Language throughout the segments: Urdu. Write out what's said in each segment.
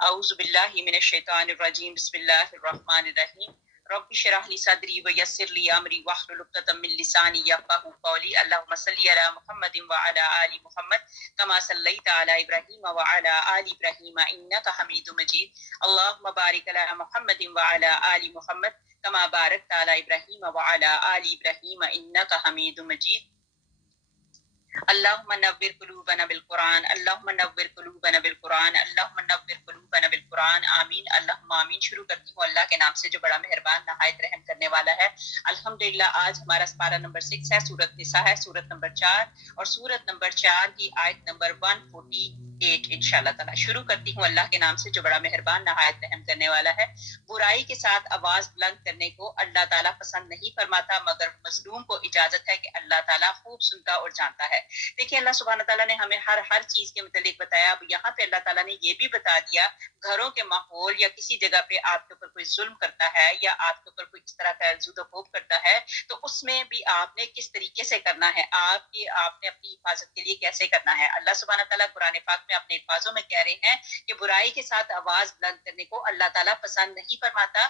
اعوذ باللہ من الشیطان الرجیم بسم اللہ الرحمن الرحیم رب اشرح لی صدری ویسر لی امری واحلل عقدۃ من لسانی یفقهوا قولی اللهم صل علی محمد وعلی آل محمد کما صلیت علی ابراہیم وعلی آل ابراہیم انک حمید مجید اللهم بارک علی محمد وعلی آل محمد کما بارکت علی ابراہیم وعلی آل ابراہیم انک حمید مجید اللهم نور قلوبنا بالقرآن اللهم نور قلوبنا بالقرآن اللهم نور قلوبنا بالقرآن آمین اللہم آمین۔ شروع کرتی ہوں اللہ کے نام سے جو بڑا مہربان نہایت رحم کرنے والا ہے۔ الحمدللہ آج ہمارا سپارہ نمبر 6 ہے، سورۃ نساء ہے، سورۃ نمبر 4 اور سورۃ نمبر 4 کی آیت نمبر 148 انشاءاللہ تعالی۔ شروع کرتی ہوں اللہ کے نام سے جو بڑا مہربان نہایت رحم کرنے والا ہے۔ برائی کے ساتھ آواز بلند کرنے کو اللہ تعالیٰ پسند نہیں فرماتا، مگر مظلوم کو اجازت ہے کہ اللہ تعالیٰ خوب سنتا اور جانتا ہے۔ دیکھیں اللہ سبحانہ تعالیٰ نے ہمیں ہر چیز کے متعلق بتایا۔ اب یہاں پہ اللہ تعالیٰ نے یہ بھی بتا دیا، گھروں کے ماحول یا کسی جگہ پہ آپ کے اوپر کوئی ظلم کرتا ہے یا آپ کے اوپر کوئی اس طرح کا زد و کوب کرتا ہے تو اس میں بھی آپ نے کس طریقے سے کرنا ہے، آپ نے اپنی حفاظت کے لیے کیسے کرنا ہے۔ اللہ سبحانہ تعالیٰ قرآن پاک میں اپنے الفاظوں میں کہہ رہے ہیں کہ برائی کے ساتھ آواز بلند کرنے کو اللہ تعالیٰ پسند نہیں فرماتا،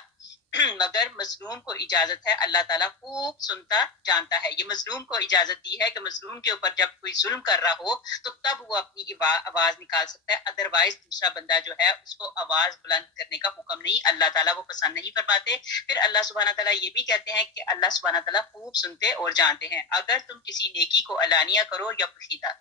مگر مظلوم کو اجازت ہے، اللہ تعالیٰ خوب سنتا جانتا ہے۔ یہ مظلوم کو اجازت دی ہے کہ مظلوم کے اوپر جب کوئی ظلم کر رہا ہو تو تب وہ اپنی آواز نکال سکتا ہے، ادروائز دوسرا بندہ جو ہے اس کو آواز بلند کرنے کا حکم نہیں، اللہ تعالیٰ وہ پسند نہیں فرماتے۔ پھر اللہ سبحانہ تعالیٰ یہ بھی کہتے ہیں کہ اللہ سبحانہ تعالیٰ خوب سنتے اور جانتے ہیں۔ اگر تم کسی نیکی کو علانیہ کرو یا پوشیدہ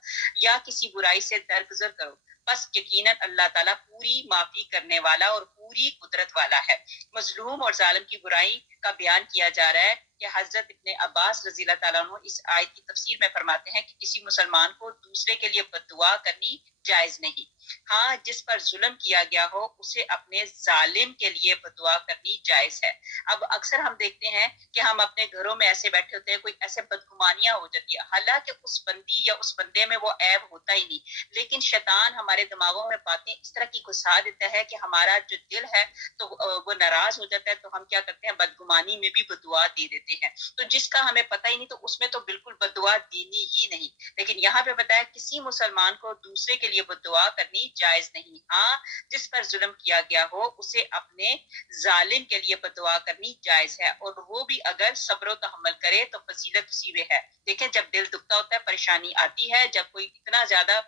یا کسی برائی سے درگزر کرو، بس یقیناً اللہ تعالیٰ پوری معافی کرنے والا اور پوری قدرت والا ہے۔ مظلوم اور ظالم کی برائی کا بیان کیا جا رہا ہے کہ حضرت ابن عباس رضی اللہ تعالیٰ عنہ اس آیت کی تفسیر میں فرماتے ہیں کہ کسی مسلمان کو دوسرے کے لیے بد دعا کرنی جائز نہیں، ہاں جس پر ظلم کیا گیا ہو اسے اپنے ظالم کے لیے بد دعا کرنی جائز ہے۔ اب اکثر ہم دیکھتے ہیں کہ ہم اپنے گھروں میں ایسے بیٹھے ہوتے ہیں، کوئی ایسے بدگمانیاں ہو جاتی ہے، حالانکہ اس بندی یا اس بندے میں وہ عیب ہوتا ہی نہیں، لیکن شیطان ہمارے دماغوں میں باتیں اس طرح کی گھسا دیتا ہے کہ ہمارا جو دل ہے تو وہ ناراض ہو جاتا ہے، تو ہم کیا کرتے ہیں، بدگمانی میں بھی بددعا دے دیتے ہیں۔ تو جس کا ہمیں پتہ ہی نہیں تو اس میں تو بالکل بددعا دینی ہی نہیں۔ لیکن یہاں پہ بتایا کسی مسلمان کو دوسرے کے لیے بددعا کرنی جائز نہیں، ہاں جس پر ظلم کیا گیا ہو اسے اپنے ظالم کے لیے بددعا کرنی جائز ہے، اور وہ بھی اگر صبر و تحمل کرے تو فضیلت اسی میں ہے۔ دیکھیں جب دل دکھتا ہوتا ہے، پریشانی آتی ہے، جب کوئی اتنا زیادہ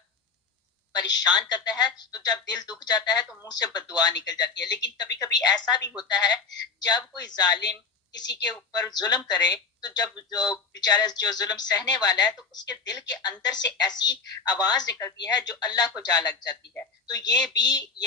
پریشان کرتا ہے تو جب دل دکھ جاتا ہے تو منہ سے بددعا نکل جاتی ہے۔ لیکن کبھی کبھی ایسا بھی ہوتا ہے جب کوئی ظالم کسی کے اوپر ظلم کرے تو جب جو بیچارہ جو ظلم سہنے والا ہے تو اس کے دل کے اندر سے ایسی آواز نکلتی ہے جو اللہ کو جا لگ جاتی ہے۔ تو یہ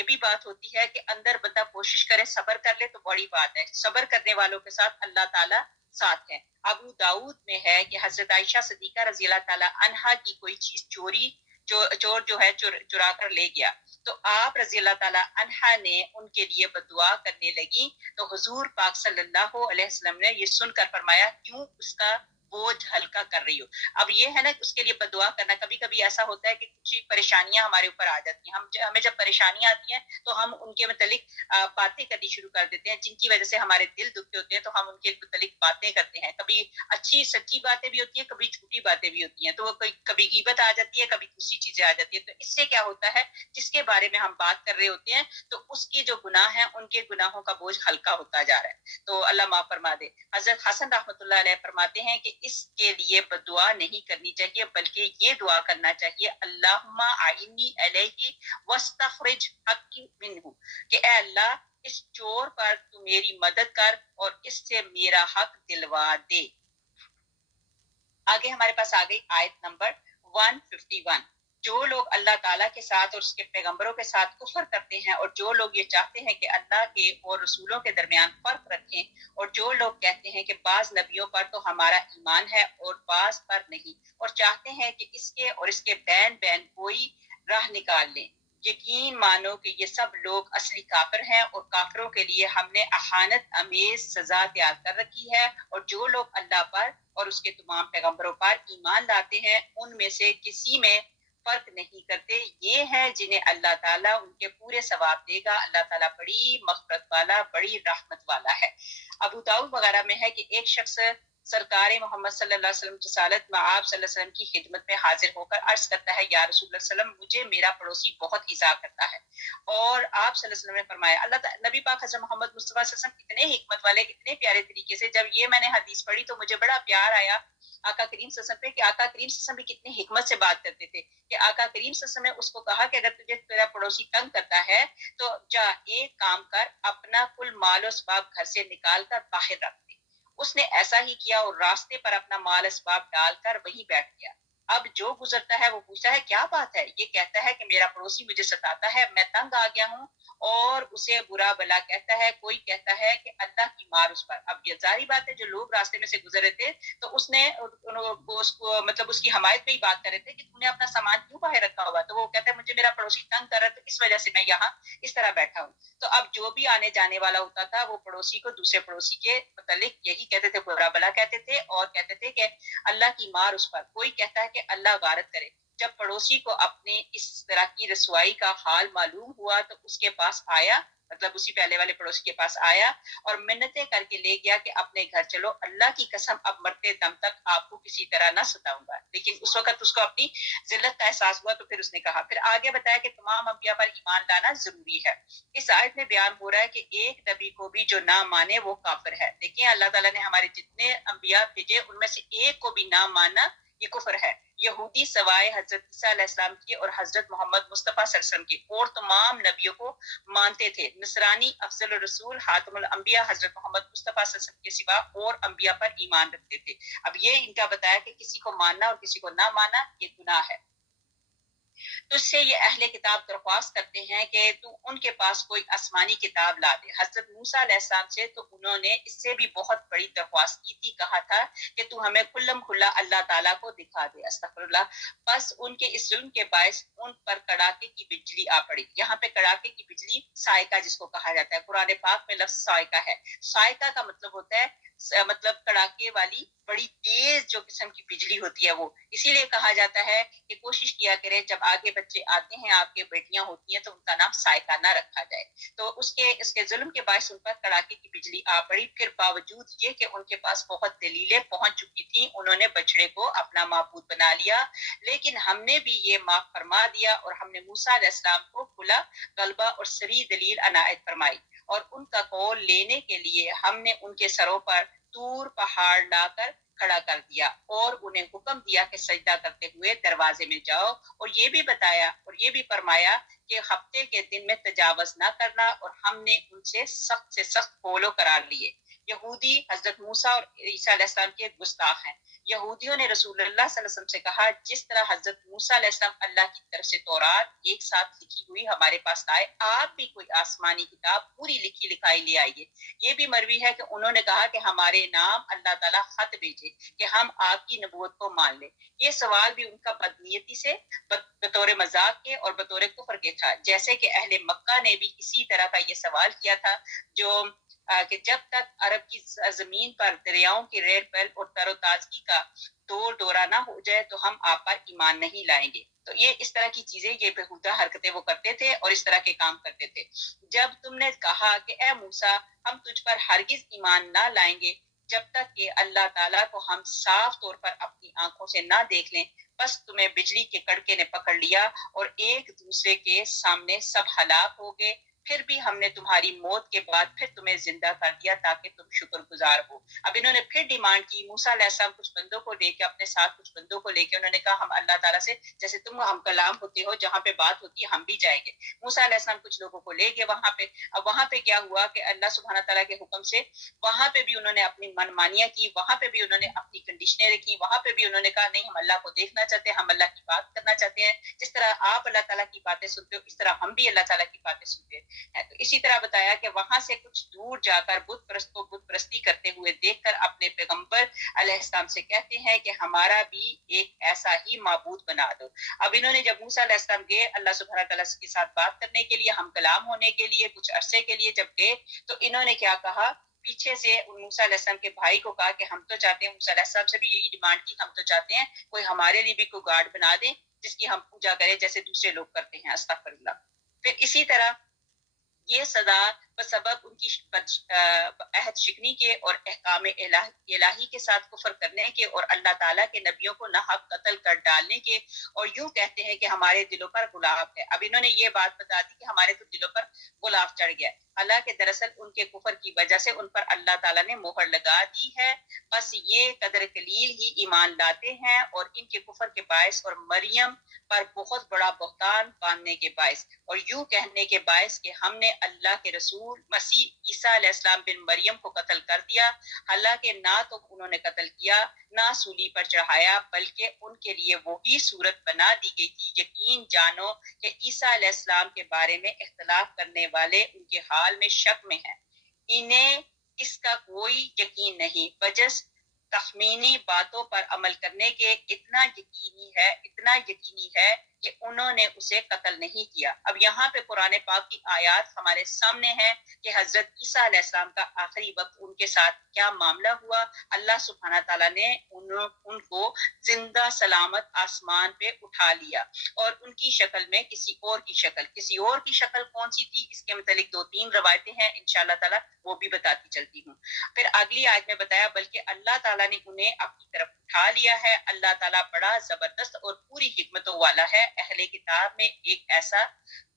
بھی بات ہوتی ہے کہ اندر بندہ کوشش کرے، صبر کر لے تو بڑی بات ہے۔ صبر کرنے والوں کے ساتھ اللہ تعالیٰ ساتھ ہے۔ ابو داؤد میں ہے کہ حضرت عائشہ صدیقہ رضی اللہ تعالیٰ عنہا کی کوئی چیز چور جو ہے چرا کر لے گیا، تو آپ رضی اللہ تعالیٰ عنہا نے ان کے لیے بددعا کرنے لگی، تو حضور پاک صلی اللہ علیہ وسلم نے یہ سن کر فرمایا کیوں اس کا بوجھ ہلکا کر رہی ہو۔ اب یہ ہے نا اس کے لیے بددعا کرنا، کبھی کبھی ایسا ہوتا ہے کہ کچھ پریشانیاں ہمارے اوپر آ جاتی ہیں، ہمیں جب پریشانیاں آتی ہیں تو ہم ان کے متعلق باتیں کرنی شروع کر دیتے ہیں جن کی وجہ سے ہمارے دل دکھتے ہوتے ہیں، تو ہم ان کے متعلق باتیں کرتے ہیں، کبھی اچھی سچی باتیں بھی ہوتی ہیں، کبھی جھوٹی باتیں بھی ہوتی ہیں، تو کبھی غیبت آ جاتی ہے، کبھی دوسری چیزیں آ جاتی ہیں۔ تو اس سے کیا ہوتا ہے، جس کے بارے میں ہم بات کر رہے ہوتے ہیں تو اس کے جو گناہ ہیں ان کے گناہوں کا بوجھ ہلکا ہوتا جا رہا ہے، تو اللہ معاف فرما دے۔ حضرت حسن رحمۃ اللہ علیہ فرماتے ہیں کہ اس کے لیے بددعا نہیں کرنی چاہیے، بلکہ یہ دعا کرنا چاہیے اللہم اعنی علیہ واستخرج حقی منہ، کہ اے اللہ اس چور پر تو میری مدد کر اور اس سے میرا حق دلوا دے۔ آگے ہمارے پاس آ گئی آیت نمبر 151۔ جو لوگ اللہ تعالیٰ کے ساتھ اور اس کے پیغمبروں کے ساتھ کفر کرتے ہیں، اور جو لوگ یہ چاہتے ہیں کہ اللہ کے اور رسولوں کے درمیان فرق رکھیں، اور جو لوگ کہتے ہیں کہ بعض نبیوں پر تو ہمارا ایمان ہے اور بعض پر نہیں، اور چاہتے ہیں کہ اس کے اور اس کے بین کوئی راہ نکال لیں، یقین مانو کہ یہ سب لوگ اصلی کافر ہیں، اور کافروں کے لیے ہم نے اہانت امیز سزا تیار کر رکھی ہے۔ اور جو لوگ اللہ پر اور اس کے تمام پیغمبروں پر ایمان لاتے ہیں ان میں سے کسی میں فرق نہیں کرتے، یہ ہیں جنہیں اللہ تعالیٰ ان کے پورے ثواب دے گا، اللہ تعالیٰ بڑی مغفرت والا، بڑی رحمت والا ہے۔ ابو داؤد وغیرہ میں ہے کہ ایک شخص سرکار محمد صلی اللہ علیہ وسلم رسالت میں آپ صلی اللہ علیہ وسلم کی خدمت میں حاضر ہو کر عرض کرتا ہے یا رسول اللہ صلی اللہ علیہ وسلم مجھے میرا پڑوسی بہت ایذا کرتا ہے. اور آپ صلی اللہ علیہ وسلم نے فرمایا نبی پاک حضرت محمد مصطفیٰ صلی اللہ علیہ وسلم اتنے حکمت والے اتنے پیارے طریقے سے جب یہ میں نے حدیث پڑھی تو مجھے بڑا پیار آیا آقا کریم صلی اللہ علیہ وسلم پہ کہ آقا کریم صلی اللہ علیہ وسلم بھی کتنی حکمت سے بات کرتے تھے کہ آقا کریم صلی اللہ علیہ وسلم نے اس کو کہا کہ اگر تجھے تیرا پڑوسی تنگ کرتا ہے تو جا ایک کام کر اپنا کل مال و اسباب گھر سے نکال کر باہر رکھ دے. اس نے ایسا ہی کیا اور راستے پر اپنا مال اسباب ڈال کر وہیں بیٹھ گیا. اب جو گزرتا ہے وہ پوچھتا ہے کیا بات ہے؟ یہ کہتا ہے کہ میرا پڑوسی مجھے ستاتا ہے، میں تنگ آ گیا ہوں اور اسے برا بلا کہتا ہے. کوئی کہتا ہے کہ اللہ کی مار اس پر. اب یہ ظاہری بات ہے جو لوگ راستے میں سے گزر رہے تھے تو اس نے اس کو مطلب اس کی حمایت میں ہی بات کر رہے تھے کہ تم نے اپنا سامان کیوں باہر رکھا ہوا. تو وہ کہتا ہے مجھے میرا پڑوسی تنگ کر رہا ہے تو اس وجہ سے میں یہاں اس طرح بیٹھا ہوں. تو اب جو بھی آنے جانے والا ہوتا تھا وہ پڑوسی کو دوسرے پڑوسی کے متعلق یہی کہتے تھے، برا بلا کہتے تھے اور کہتے تھے کہ اللہ کی مار اس پر. کوئی کہتا ہے کہ اللہ غارت کرے. جب پڑوسی کو اپنے اس طرح کی رسوائی کا حال معلوم ہوا تو اس کے پاس آیا، مطلب اسی پہلے والے پڑوسی کے پاس آیا اور منتیں کر کے لے گیا کہ اپنے گھر چلو، اللہ کی قسم اب مرتے دم تک آپ کو کسی طرح نہ ستاؤں گا. لیکن اس وقت اس کو اپنی ذلت کا احساس ہوا تو پھر اس نے کہا. پھر آگے بتایا کہ تمام انبیاء پر ایمان لانا ضروری ہے. اس آیت میں بیان ہو رہا ہے کہ ایک نبی کو بھی جو نہ مانے وہ کافر ہے. دیکھیں اللہ تعالیٰ نے ہمارے جتنے انبیاء بھیجے ان میں سے ایک کو بھی نہ ماننا یہ کفر ہے. یہودی سوائے حضرت عیسیٰ علیہ السلام کی اور حضرت محمد مصطفیٰ صلی اللہ علیہ وسلم کی اور تمام نبیوں کو مانتے تھے. نصرانی افضل الرسول خاتم الانبیاء حضرت محمد مصطفیٰ صلی اللہ علیہ وسلم کے سوا اور انبیاء پر ایمان رکھتے تھے. اب یہ ان کا بتایا کہ کسی کو ماننا اور کسی کو نہ ماننا یہ گناہ ہے. تو اس سے یہ اہل کتاب درخواست کرتے ہیں کہ تو ان کے پاس کوئی آسمانی کتاب لا دے. حضرت موسیٰ علیہ السلام سے تو انہوں نے اس سے بھی بہت بڑی درخواست کی تھی، کہا تھا کہ تو ہمیں کلم کھلا اللہ تعالیٰ کو دکھا دے. استغفر اللہ. بس ان کے اس ظلم کے باعث ان پر کڑاکے کی بجلی آ پڑی. یہاں پہ کڑاکے کی بجلی سائقہ جس کو کہا جاتا ہے، قرآن پاک میں لفظ سائقہ ہے. سائقہ کا مطلب ہوتا ہے مطلب کڑاکے والی بڑی تیز جو قسم کی بجلی ہوتی ہے وہ. اسی لیے کہا جاتا ہے کہ کوشش کیا کرے جب آگے بچے آتے ہیں، آپ کے بیٹیاں ہوتی ہیں تو ان کا نام سائقہ نہ رکھا جائے. تو اس کے ظلم کے باعث ان پر کڑاکے کی بجلی آ پڑی. پھر باوجود یہ کہ ان کے پاس بہت دلیلیں پہنچ چکی تھیں، انہوں نے بچڑے کو اپنا معبود بنا لیا. لیکن ہم نے بھی یہ معاف فرما دیا اور ہم نے موسیٰ علیہ السلام کو کھلا غلبہ اور صریح دلیل عنایت فرمائی. اور ان کا قول لینے کے لیے ہم نے ان کے سروں پر طور پہاڑ لا کر کھڑا کر دیا اور انہیں حکم دیا کہ سجدہ کرتے ہوئے دروازے میں جاؤ. اور یہ بھی بتایا اور یہ بھی فرمایا کہ ہفتے کے دن میں تجاوز نہ کرنا، اور ہم نے ان سے سخت فالو قرار لیے. یہودی حضرت موسیٰ اور عیسیٰ علیہ السلام کے گستاخ ہیں. یہودیوں نے رسول اللہ صلی اللہ علیہ وسلم سے کہا جس طرح حضرت موسیٰ علیہ السلام اللہ کی طرف سے تورات ایک ساتھ لکھی ہوئی ہمارے پاس لائے، آپ بھی کوئی آسمانی کتاب پوری لکھی لکھائی لے آئیے. یہ بھی مروی ہے کہ انہوں نے کہا کہ ہمارے نام اللہ تعالیٰ خط بھیجے کہ ہم آپ کی نبوت کو مان لیں. یہ سوال بھی ان کا بدنیتی سے بطور مذاق کے اور بطور کفر کے تھا، جیسے کہ اہل مکہ نے بھی اسی طرح کا یہ سوال کیا تھا جو کہ جب تک عرب کی زمین پر دریاؤں کی ریل پیل اور تر و تازگی کا دورہ نہ ہو جائے تو ہم آپ پر ایمان نہیں لائیں گے. تو یہ اس طرح کی چیزیں، یہ بےہودہ حرکتیں وہ کرتے تھے اور اس طرح کے کام کرتے تھے. جب تم نے کہا کہ اے موسیٰ ہم تجھ پر ہرگز ایمان نہ لائیں گے جب تک کہ اللہ تعالیٰ کو ہم صاف طور پر اپنی آنکھوں سے نہ دیکھ لیں، بس تمہیں بجلی کے کڑکے نے پکڑ لیا اور ایک دوسرے کے سامنے سب ہلاک ہو گئے. پھر بھی ہم نے تمہاری موت کے بعد پھر تمہیں زندہ کر دیا تاکہ تم شکر گزار ہو. اب انہوں نے پھر ڈیمانڈ کی. موسیٰ علیہ السلام کچھ بندوں کو لے کے اپنے ساتھ کچھ بندوں کو لے کے انہوں نے کہا ہم اللہ تعالیٰ سے جیسے تم ہم کلام ہوتے ہو، جہاں پہ بات ہوتی ہے ہم بھی جائیں گے. موسیٰ علیہ السلام کچھ لوگوں کو لے گئے وہاں پہ. اب وہاں پہ کیا ہوا کہ اللہ سبحانہ تعالیٰ کے حکم سے وہاں پہ بھی انہوں نے اپنی من مانیاں کی، وہاں پہ بھی انہوں نے اپنی کنڈیشنیں رکھی، وہاں پہ بھی انہوں نے کہا نہیں ہم اللہ کو دیکھنا چاہتے ہیں، ہم اللہ کی بات کرنا چاہتے ہیں. جس طرح آپ اللہ تعالیٰ کی باتیں سنتے ہو اس طرح ہم بھی اللہ تعالیٰ کی باتیں سنتے ہیں. تو اسی طرح بتایا کہ وہاں سے کچھ دور جا کر بت پرست کو بت پرستی کرتے ہوئے دیکھ کر اپنے پیغمبر علیہ السلام سے کہتے ہیں کہ ہمارا بھی ایک ایسا ہی معبود بنا دو. اب انہوں نے جب موسیٰ علیہ السلام گئے اللہ سبحانہ تعالیٰ کے ساتھ بات کرنے کے لیے، ہم کلام ہونے کے لیے کچھ عرصے کے لیے جب گئے تو انہوں نے کیا کہا، پیچھے سے موسیٰ علیہ السلام کے بھائی کو کہا کہ ہم تو چاہتے ہیں، موسیٰ علیہ السلام سے بھی یہی ڈیمانڈ کی، ہم تو چاہتے ہیں کوئی ہمارے لیے بھی کوئی گارڈ بنا دیں جس کی ہم پوجا کریں جیسے دوسرے لوگ کرتے ہیں. استغفر اللہ. پھر اسی طرح یہ سزا بسبب ان کی عہد شکنی کے اور احکام الہی کے ساتھ کفر کرنے کے اور اللہ تعالیٰ کے نبیوں کو ناحق قتل کر ڈالنے کے، اور یوں کہتے ہیں کہ ہمارے دلوں پر غلاف ہے۔ اب انہوں نے یہ بات بتا دی کہ ہمارے تو دلوں پر غلاف چڑھ گیا، حالانکہ دراصل ان کے کفر کی وجہ سے ان پر اللہ تعالیٰ نے مہر لگا دی ہے۔ بس یہ قدر قلیل ہی ایمان لاتے ہیں، اور ان کے کفر کے باعث اور مریم پر بہت بڑا بہتان باندھنے کے باعث اور یوں کہنے کے باعث کہ ہم نے اللہ کے رسول مسیح عیسیٰ علیہ السلام بن مریم کو قتل کر دیا، حالانکہ نہ تو انہوں نے قتل کیا نہ سولی پر چڑھایا، بلکہ ان کے لیے وہی صورت بنا دی گئی تھی۔ یقین جانو کہ عیسیٰ علیہ السلام کے بارے میں اختلاف کرنے والے ان کے حال میں شک میں ہیں، انہیں اس کا کوئی یقین نہیں بجز تخمینی باتوں پر عمل کرنے کے۔ اتنا یقینی ہے کہ انہوں نے اسے قتل نہیں کیا۔ اب یہاں پہ قرآن پاک کی آیات ہمارے سامنے ہے کہ حضرت عیسیٰ علیہ السلام کا آخری وقت ان کے ساتھ کیا معاملہ ہوا۔ اللہ سبحانہ تعالیٰ نے ان کو زندہ سلامت آسمان پہ اٹھا لیا، اور ان کی شکل میں کسی اور کی شکل کون سی تھی، اس کے متعلق 2-3 روایتیں ہیں، انشاءاللہ تعالیٰ وہ بھی بتاتی چلتی ہوں۔ پھر اگلی آیت میں بتایا بلکہ اللہ تعالیٰ نے انہیں اپنی طرف اٹھا لیا ہے، اللہ تعالیٰ بڑا زبردست اور پوری حکمتوں والا ہے۔ اہل کتاب میں ایک ایسا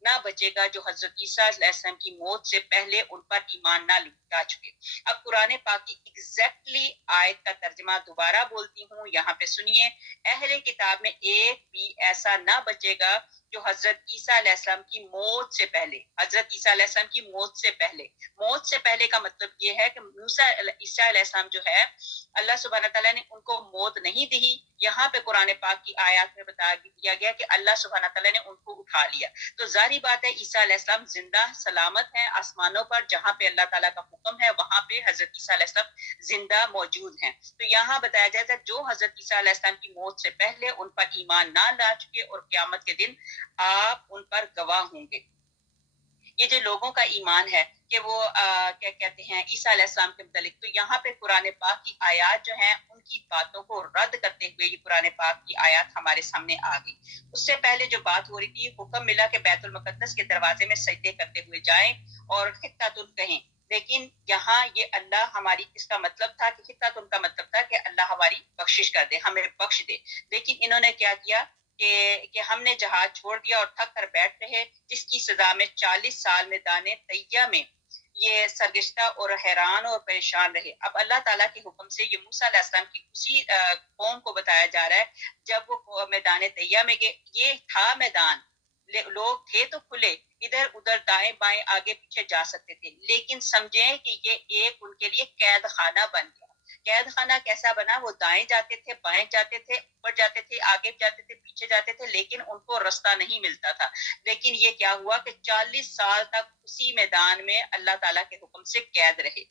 نہ بچے گا جو حضرت عیسیٰ علیہ السلام کی موت سے پہلے ان پر ایمان نہ لا چکے۔ اب قرآن پاک کی ایگزیکٹلی آیت کا ترجمہ دوبارہ بولتی ہوں، یہاں پہ سنیے۔ اہل کتاب میں ایک بھی ایسا نہ بچے گا جو حضرت عیسیٰ علیہ السلام کی موت سے پہلے، حضرت عیسیٰ علیہ السلام کی موت سے پہلے کا مطلب یہ ہے کہ عیسیٰ علیہ السلام جو ہے، اللہ سبحانہ تعالیٰ نے ان کو موت نہیں دی۔ یہاں پہ قرآن پاک کی آیات میں بتا دیا گیا کہ اللہ سبحانہ تعالیٰ نے ان کو اٹھا لیا، تو ظاہری بات ہے عیسیٰ علیہ السلام زندہ سلامت ہیں آسمانوں پر، جہاں پہ اللہ تعالیٰ کا حکم ہے وہاں پہ حضرت عیسیٰ علیہ السلام زندہ موجود ہیں۔ تو یہاں بتایا جاتا ہے جو حضرت عیسیٰ علیہ السلام کی موت سے پہلے ان پر ایمان نہ لا چکے، اور قیامت کے دن آپ ان پر گواہ ہوں گے۔ یہ جو لوگوں کا ایمان ہے کہ وہ کیا کہتے ہیں عیسیٰ علیہ السلام کے متعلق، تو یہاں پہ قرآن پاک کی آیات جو ہیں ان کی باتوں کو رد کرتے ہوئے یہ قرآن پاک کی آیات ہمارے سامنے آ گئی۔ اس سے پہلے جو بات ہو رہی تھی، حکم ملا کہ بیت المقدس کے دروازے میں سجدے کرتے ہوئے جائیں اور خطۃ کہیں، لیکن یہاں یہ اللہ ہماری، اس کا مطلب تھا کہ خطۃ کا مطلب تھا کہ اللہ ہماری بخشش کر دے، ہمیں بخش دے، لیکن انہوں نے کیا کیا کہ ہم نے جہاد چھوڑ دیا اور تھک کر بیٹھ رہے، جس کی سزا میں 40 سال میدان طیہ میں یہ سرگشتہ اور حیران اور پریشان رہے۔ اب اللہ تعالیٰ کے حکم سے یہ موسیٰ علیہ السلام کی اسی قوم کو بتایا جا رہا ہے، جب وہ میدان طیہ میں گئے، یہ تھا میدان، لوگ تھے تو کھلے، ادھر ادھر دائیں بائیں آگے پیچھے جا سکتے تھے، لیکن سمجھیں کہ یہ ایک ان کے لیے قید خانہ بن گیا۔ قید خانہ کیسا بنا؟ وہ دائیں جاتے تھے، بائیں جاتے تھے، اوپر جاتے تھے، آگے جاتے تھے، پیچھے جاتے تھے، لیکن ان کو رستہ نہیں ملتا تھا۔ لیکن یہ کیا ہوا کہ 40 سال تک اسی میدان میں اللہ تعالیٰ کے حکم سے قید رہے۔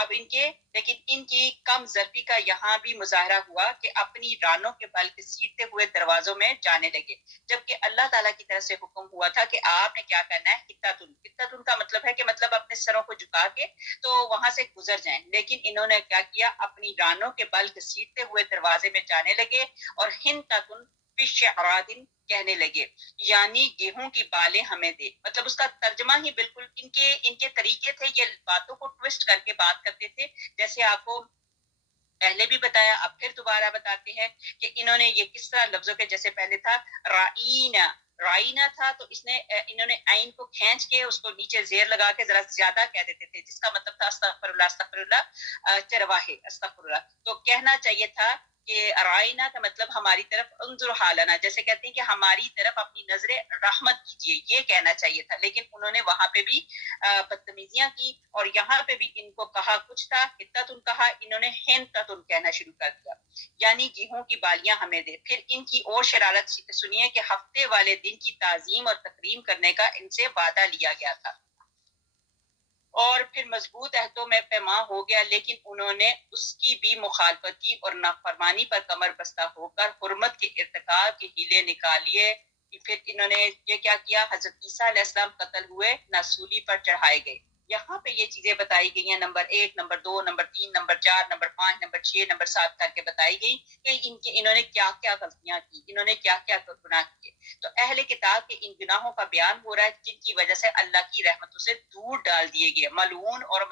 اب لیکن ان کی کم ظرفی کا یہاں بھی مظاہرہ ہوا کہ اپنی رانوں کے بل گھسیٹتے ہوئے دروازوں میں جانے لگے، جبکہ اللہ تعالیٰ کی طرف سے حکم ہوا تھا کہ آپ نے کیا کرنا ہے، خطۃ کا مطلب ہے کہ مطلب اپنے سروں کو جھکا کے تو وہاں سے گزر جائیں، لیکن انہوں نے کیا کیا، اپنی رانوں کے بل گھسیٹتے ہوئے دروازے میں جانے لگے اور ہنتۃ فی الشعراء کہنے لگے، یعنی گیہوں کی بالیں ہمیں دے۔ مطلب اس کا ترجمہ ہی بالکل ان کے طریقے تھے، یہ باتوں کو ٹوسٹ کر کے بات کرتے تھے، جیسے آپ کو پہلے بھی بتایا، اب پھر دوبارہ بتاتے ہیں کہ انہوں نے یہ کس طرح لفظوں کے، جیسے پہلے تھا رائینا تھا، تو انہوں نے عین کو کھینچ کے اس کو نیچے زیر لگا کے ذرا زیادہ کہہ دیتے تھے، جس کا مطلب تھا استغفر اللہ استغفر اللہ، چرواہے استغفر اللہ۔ تو کہنا چاہیے تھا کہ رائنا کا مطلب ہماری طرف انظر حالنا، جیسے کہتے ہیں کہ ہماری طرف اپنی نظر رحمت کیجیے، یہ کہنا چاہیے تھا، لیکن انہوں نے وہاں پہ بھی بدتمیزیاں کی، اور یہاں پہ بھی ان کو کہا کچھ تھا، حتتن کہا، انہوں نے ہنتتن کہنا شروع کر دیا، یعنی گیہوں کی بالیاں ہمیں دے۔ پھر ان کی اور شرارت سنیے کہ ہفتے والے دن کی تعظیم اور تکریم کرنے کا ان سے وعدہ لیا گیا تھا، اور پھر مضبوط عہدوں میں پیما ہو گیا، لیکن انہوں نے اس کی بھی مخالفت کی اور نافرمانی پر کمر بستہ ہو کر حرمت کے ارتکاب کے ہیلے نکالیے۔ پھر انہوں نے یہ کیا کیا، حضرت عیسیٰ علیہ السلام قتل ہوئے، نہ سولی پر چڑھائے گئے۔ یہاں پہ یہ چیزیں بتائی گئی ہیں، number 1، number 2، number 3، number 4، number 5، number 6، number 7 کر کے بتائی گئی کہ انہوں نے کیا کیا غلطیاں کی، انہوں نے کیا کیا گناہ کیے۔ تو اہل کتاب کے ان گناہوں کا بیان ہو رہا ہے جن کی وجہ سے اللہ کی رحمتوں سے دور ڈال دیے گئے، ملعون اور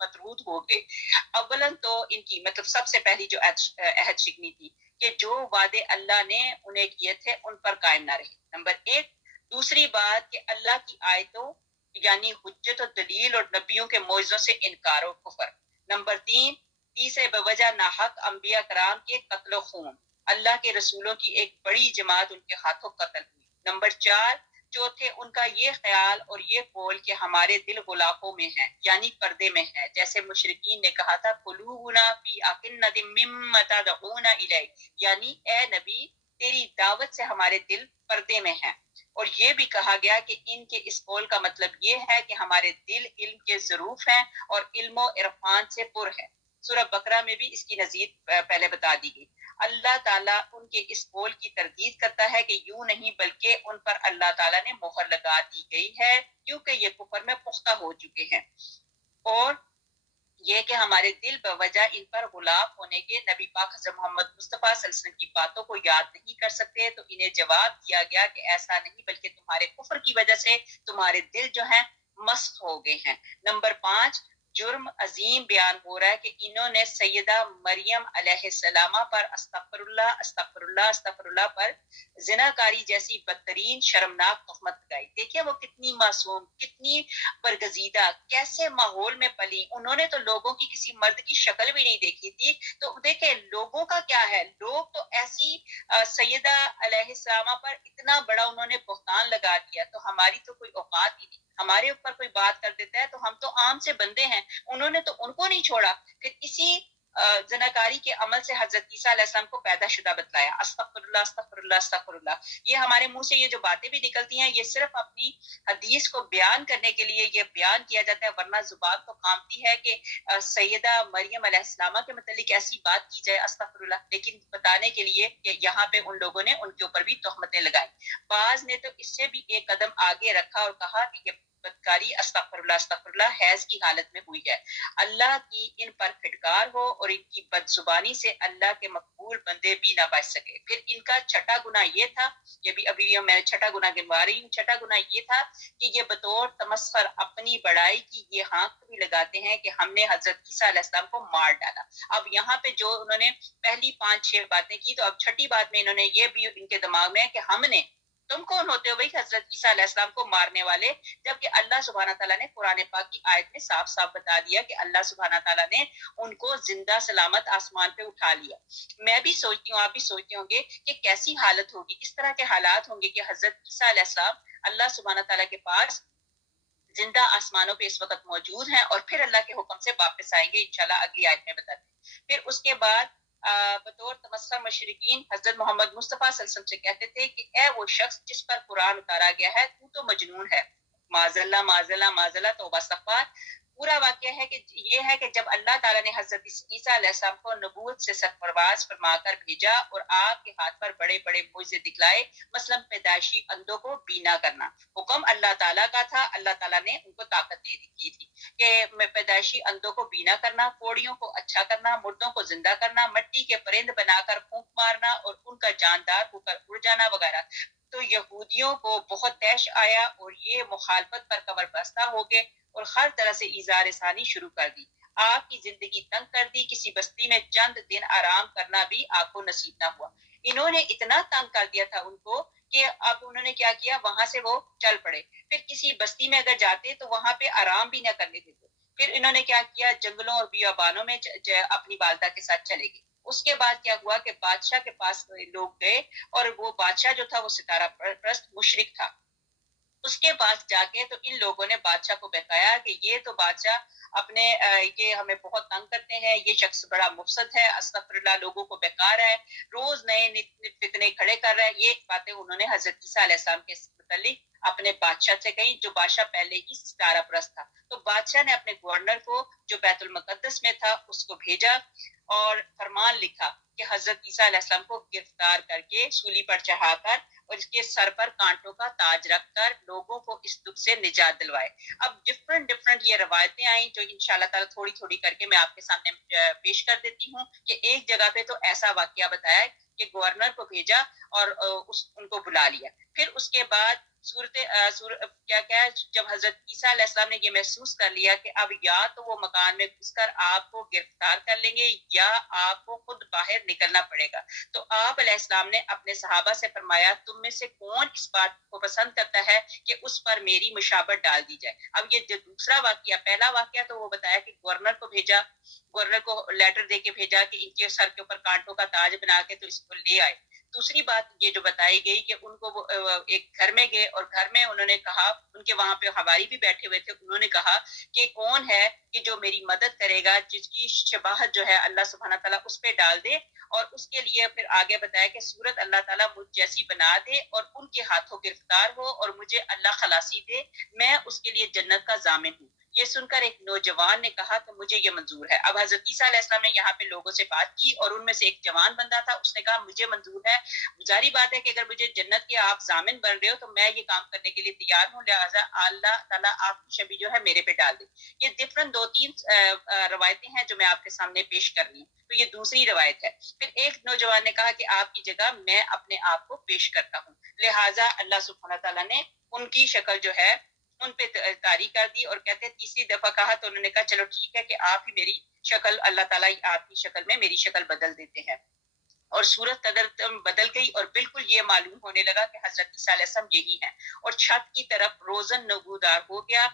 مطرود ہو گئے۔ اولاً تو ان کی مطلب سب سے پہلی جو عہد شکنی تھی کہ جو وعدے اللہ نے انہیں کیے تھے ان پر قائم نہ رہے، نمبر 1۔ دوسری بات کہ اللہ کی آیتوں یعنی حجت و دلیل اور نبیوں کے معجزوں سے انکار و کفر، نمبر 3۔ تیسرے بوجہ ناحق انبیاء کرام کے قتل و خون، اللہ کے رسولوں کی ایک بڑی جماعت ان کے ہاتھوں قتل ہوئی، نمبر 4۔ چوتھے ان کا یہ خیال اور یہ قول کہ ہمارے دل غلافوں میں ہیں یعنی پردے میں ہے، جیسے مشرکین نے کہا تھا قلوبنا فی اکنۃ مما تدعونا الیہ، یعنی اے نبی تیری دعوت سے ہمارے دل پردے میں ہیں۔ اور یہ بھی کہا گیا کہ ان کے اس قول کا مطلب یہ ہے کہ ہمارے دل علم کے ظروف ہیں اور علم و عرفان سے پر ہیں۔ سورہ بقرہ میں بھی اس کی نظیر پہلے بتا دی گئی۔ اللہ تعالیٰ ان کے اس قول کی تردید کرتا ہے کہ یوں نہیں بلکہ ان پر اللہ تعالیٰ نے مہر لگا دی گئی ہے کیونکہ یہ کفر میں پختہ ہو چکے ہیں، اور یہ کہ ہمارے دل بوجہ ان پر غلاف ہونے کے نبی پاک حضرت محمد مصطفیٰ صلی اللہ علیہ وسلم کی باتوں کو یاد نہیں کر سکتے، تو انہیں جواب دیا گیا کہ ایسا نہیں بلکہ تمہارے کفر کی وجہ سے تمہارے دل جو ہیں مست ہو گئے ہیں۔ نمبر 5، جرم عظیم بیان ہو رہا ہے کہ انہوں نے سیدہ مریم علیہ السلام پر استغفر اللہ استغفر اللہ استغفر اللہ پر زناکاری جیسی بدترین شرمناک تہمت لگائی۔ دیکھیے وہ کتنی معصوم، کتنی برگزیدہ، کیسے ماحول میں پلی، انہوں نے تو لوگوں کی کسی مرد کی شکل بھی نہیں دیکھی تھی، تو دیکھیں لوگوں کا کیا ہے، لوگ تو ایسی سیدہ علیہ السلام پر اتنا بڑا انہوں نے بہتان لگا دیا، تو ہماری تو کوئی اوقات ہی نہیں، ہمارے اوپر کوئی بات کر دیتا ہے تو ہم تو عام سے بندے ہیں، انہوں نے تو ان کو نہیں چھوڑا، پھر اسی زناکاری کے عمل سے حضرت عیسیٰ علیہ السلام کو پیدا شدہ بتلایا، استغفر اللہ استغفر اللہ استغفر اللہ۔ یہ ہمارے منہ سے یہ جو باتیں بھی نکلتی ہیں یہ صرف اپنی حدیث کو بیان کرنے کے لیے یہ بیان کیا جاتا ہے، ورنہ زبان تو کامتی ہے کہ سیدہ مریم علیہ السلام کے متعلق ایسی بات کی جائے استغفر اللہ، لیکن بتانے کے لیے کہ یہاں پہ ان لوگوں نے ان کے اوپر بھی تہمتیں لگائیں۔ بعض نے تو اس سے بھی ایک قدم آگے رکھا اور کہا کہ یہ بدکاری استغفر اللہ حیض کی حالت میں ہوئی ہے، اللہ کی ان پر پھٹکار ہو اور ان کی بد زبانی سے اللہ کے مقبول بندے بھی نہ بچ سکے۔ پھر ان کا چھٹا گناہ یہ تھا، یہ بھی ابھی میں چھٹا گناہ گنوا رہی ہوں، چھٹا گناہ یہ تھا کہ یہ بطور تمسخر اپنی بڑائی کی یہ ہانک بھی لگاتے ہیں کہ ہم نے حضرت عیسیٰ علیہ السلام کو مار ڈالا۔ اب یہاں پہ جو انہوں نے پہلی 5-6 باتیں کی، تو اب چھٹی بات میں انہوں نے یہ بھی ان کے دماغ میں ہے کہ ہم نے، تم کون ہوتے ہو بھائی حضرت عیسیٰ علیہ السلام کو مارنے والے، جبکہ اللہ سبحانہ تعالیٰ نے قرآن پاک کی آیت میں صاف صاف بتا دیا کہ اللہ سبحانہ تعالیٰ نے ان کو زندہ سلامت آسمان پہ اٹھا لیا۔ میں بھی سوچتی ہوں، آپ بھی سوچتے ہوں گے کہ کیسی حالت ہوگی، اس طرح کے حالات ہوں گے کہ حضرت عیسیٰ علیہ السلام اللہ سبحانہ تعالیٰ کے پاس زندہ آسمانوں پہ اس وقت موجود ہیں اور پھر اللہ کے حکم سے واپس آئیں گے، انشاءاللہ اگلی آیت میں بتاتے ہیں۔ پھر اس کے بعد بطور تمسخر مشرکین حضرت محمد مصطفیٰ صلی اللہ علیہ وسلم سے کہتے تھے کہ اے وہ شخص جس پر قرآن اتارا گیا ہے تو مجنون ہے، معاذ اللہ معاذ اللہ معاذ اللہ، توبہ استغفار۔ پورا واقعہ ہے کہ یہ ہے کہ جب اللہ تعالیٰ نے حضرت عیسیٰ علیہ السلام کو نبوت سے سرفراز فرما کر بھیجا اور آپ کے ہاتھ پر بڑے بڑے معجزے دکھلائے، مثلا پیدائشی اندھوں کو بینا کرنا، حکم اللہ تعالیٰ کا تھا، اللہ تعالیٰ نے ان کو طاقت دے دی تھی کہ پیدائشی اندھوں کو بینا کرنا، کوڑیوں کو اچھا کرنا، مردوں کو زندہ کرنا، مٹی کے پرند بنا کر پھونک مارنا اور ان کا جاندار ہو کر اڑ جانا وغیرہ۔ تو یہودیوں کو بہت طیش آیا اور یہ مخالفت پر کمر بستہ ہو گئے اور ہر طرح سے ایذار ثانی شروع کر دی۔ آپ کی زندگی تنگ کر دی، کسی بستی میں چند دن آرام کرنا بھی آپ کو نصیب نہ ہوا۔ انہوں نے اتنا تنگ کر دیا تھا ان کو کہ اب انہوں نے کیا کیا، وہاں سے وہ چل پڑے، پھر کسی بستی میں اگر جاتے تو وہاں پہ آرام بھی نہ کرنے دیتے، پھر انہوں نے کیا کیا، جنگلوں اور بیابانوں میں اپنی والدہ کے ساتھ چلے گئے۔ اس کے بعد کیا ہوا کہ بادشاہ کے پاس لوگ گئے اور وہ بادشاہ جو تھا وہ ستارہ پرست مشرک تھا۔ اس کے پاس جا کے تو ان لوگوں نے بادشاہ کو بہکایا کہ یہ تو بادشاہ اپنے یہ ہمیں بہت تنگ کرتے ہیں، یہ شخص بڑا مفسد ہے، استغفر اللہ، لوگوں کو بہکا رہا ہے، روز نئے فتنے کھڑے کر رہا ہے۔ یہ باتیں انہوں نے حضرت عیسیٰ علیہ السلام کے متعلق اپنے بادشاہ سے کہیں، جو بادشاہ پہلے ہی ستارہ پرست تھا۔ تو بادشاہ نے اپنے گورنر کو جو بیت المقدس میں تھا اس کو بھیجا اور فرمان لکھا کہ حضرت عیسیٰ علیہ السلام کو گرفتار کر کے سولی پر چڑھا کر اور اس کے سر پر کانٹوں کا تاج رکھ کر لوگوں کو اس دکھ سے نجات دلوائے۔ اب ڈفرنٹ ڈفرنٹ یہ روایتیں آئیں جو انشاءاللہ تعالیٰ تھوڑی تھوڑی کر کے میں آپ کے سامنے پیش کر دیتی ہوں کہ ایک جگہ پہ تو ایسا واقعہ بتایا کہ گورنر کو بھیجا اور ان کو بلا لیا. پھر اس کے بعد کیا جب حضرت عیسیٰ علیہ السلام نے یہ محسوس کر لیا کہ اب یا تو وہ مکان میں گھس کر آپ کو گرفتار کر لیں گے یا آپ کو خود باہر نکلنا پڑے گا, تو آپ علیہ السلام نے اپنے صحابہ سے فرمایا تم میں سے کون اس بات کو پسند کرتا ہے کہ اس پر میری مشابہت ڈال دی جائے. اب یہ جو دوسرا واقعہ, پہلا واقعہ تو وہ بتایا کہ گورنر کو بھیجا, گورنر کو لیٹر دے کے بھیجا کہ ان کے سر کے اوپر کانٹوں کا تاج بنا کے تو اس کو لے آئے. دوسری بات یہ جو بتائی گئی کہ ان کو ایک گھر میں گئے اور گھر میں انہوں نے کہا, ان کے وہاں پہ حواری بھی بیٹھے ہوئے تھے, انہوں نے کہا کہ کون ہے کہ جو میری مدد کرے گا, جس کی شباہت جو ہے اللہ سبحانہ تعالیٰ اس پہ ڈال دے, اور اس کے لیے پھر آگے بتایا کہ صورت اللہ تعالیٰ مجھ جیسی بنا دے اور ان کے ہاتھوں گرفتار ہو اور مجھے اللہ خلاصی دے, میں اس کے لیے جنت کا ضامن ہوں. یہ سن کر ایک نوجوان نے کہا کہ مجھے یہ منظور ہے. اب حضرت عیسیٰ علیہ السلام نے یہاں پہ لوگوں سے بات کی اور ان میں سے ایک جوان بندہ تھا, اس نے کہا مجھے منظور ہے, ظاہری بات ہے کہ اگر مجھے جنت کے آپ ضامن بن رہے ہو تو میں یہ کام کرنے کے لیے تیار ہوں, لہٰذا اللہ تعالیٰ آپ کی شبیہ جو ہے میرے پہ ڈال دے. یہ ڈفرنٹ 2-3 روایتیں ہیں جو میں آپ کے سامنے پیش کر رہی ہوں, تو یہ دوسری روایت ہے. پھر ایک نوجوان نے کہا کہ آپ کی جگہ میں اپنے آپ کو پیش کرتا ہوں, لہٰذا اللہ سبحانہ تعالیٰ نے ان کی شکل جو ہے ان پہ طاری کر دی, اور کہتے ہیں تیسری دفعہ کہا تو انہوں نے کہا چلو ٹھیک ہے کہ آپ ہی میری شکل, اللہ تعالیٰ آپ کی شکل میں میری شکل بدل دیتے ہیں. اور صورت بدل گئی اور بالکل یہ معلوم ہونے لگا کہ حضرت عیسیٰ علیہ السلام یہی ہیں, اور چھت کی طرف روزن نگودار ہو گیا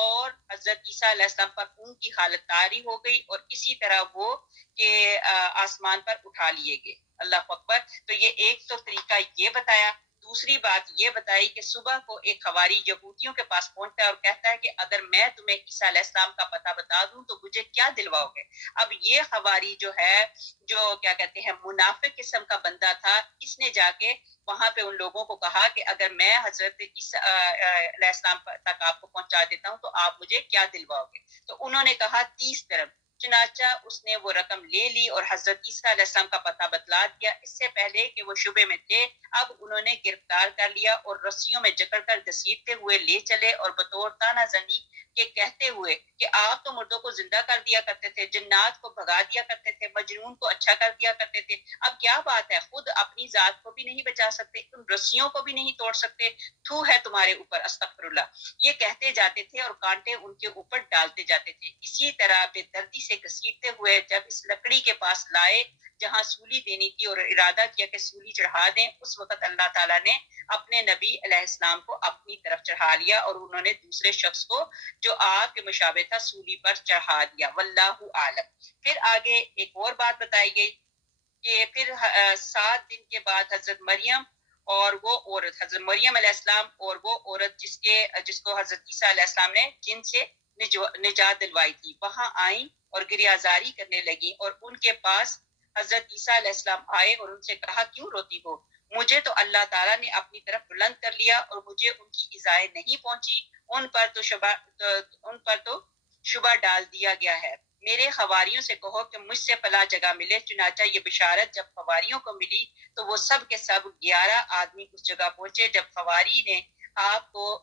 اور حضرت عیسیٰ علیہ السلام پر اون کی حالت طاری ہو گئی, اور اسی طرح وہ کہ آسمان پر اٹھا لیے گئے. اللہ اکبر. تو یہ ایک تو طریقہ یہ بتایا. دوسری بات یہ بتائی کہ صبح کو ایک حواری یہودیوں کے پاس پہنچتا ہے اور کہتا ہے کہ اگر میں تمہیں عیسیٰ علیہ السلام کا پتہ بتا دوں تو مجھے کیا دلواؤ گے. اب یہ حواری جو ہے, جو کیا کہتے ہیں منافق قسم کا بندہ تھا, اس نے جا کے وہاں پہ ان لوگوں کو کہا کہ اگر میں حضرت عیسیٰ علیہ السلام تک آپ کو پہنچا دیتا ہوں تو آپ مجھے کیا دلواؤ گے. تو انہوں نے کہا 30 درم. چنانچہ اس نے وہ رقم لے لی اور حضرت عیسیٰ علیہ السلام کا پتہ بتلا دیا, اس سے پہلے کہ وہ شبے میں تھے. اب انہوں نے گرفتار کر لیا اور رسیوں میں جکڑ کر گھسیٹتے ہوئے لے چلے, اور بطور طعنہ زنی کے کہتے ہوئے کہ آپ تو مردوں کو زندہ کر دیا کرتے تھے, جنات کو بھگا دیا کرتے تھے, مجنون کو اچھا کر دیا کرتے تھے, اب کیا بات ہے خود اپنی ذات کو بھی نہیں بچا سکتے, ان رسیوں کو بھی نہیں توڑ سکتے, تھو ہے تمہارے اوپر, استغفر اللہ. یہ کہتے جاتے تھے اور کانٹے ان کے اوپر ڈالتے جاتے تھے. اسی طرح بے دردی سے گھسیٹتے ہوئے جب اس لکڑی کے پاس لائے جہاں سولی دینی تھی اور ارادہ کیا کہ سولی چڑھا دیں, اس وقت اللہ تعالیٰ نے اپنے نبی علیہ السلام کو اپنی طرف چڑھا لیا اور انہوں نے دوسرے شخص کو جو آپ کے مشابہ تھا سولی پر چڑھا دیا. واللہ عالم. پھر آگے ایک اور بات بتائی گئی کہ پھر 7 دن کے بعد حضرت مریم اور وہ عورت, حضرت مریم علیہ السلام اور وہ عورت جس کو حضرت عیسیٰ علیہ السلام نے جن سے نجات دلوائی تھی, وہاں آئیں اور گریازاری کرنے لگیں, اور ان کے پاس حضرت عیسیٰ علیہ السلام آئے اور ان سے کہا کیوں روتی ہو, مجھے تو اللہ تعالیٰ نے اپنی طرف بلند کر لیا اور مجھے ان کی ایذائیں نہیں پہنچی, ان پر تو شبہ ڈال دیا گیا ہے. میرے حواریوں سے کہو کہ مجھ سے فلاں جگہ ملے. چنانچہ یہ بشارت جب حواریوں کو ملی تو وہ سب کے سب 11 آدمی اس جگہ پہنچے جب حواری نے آپ کو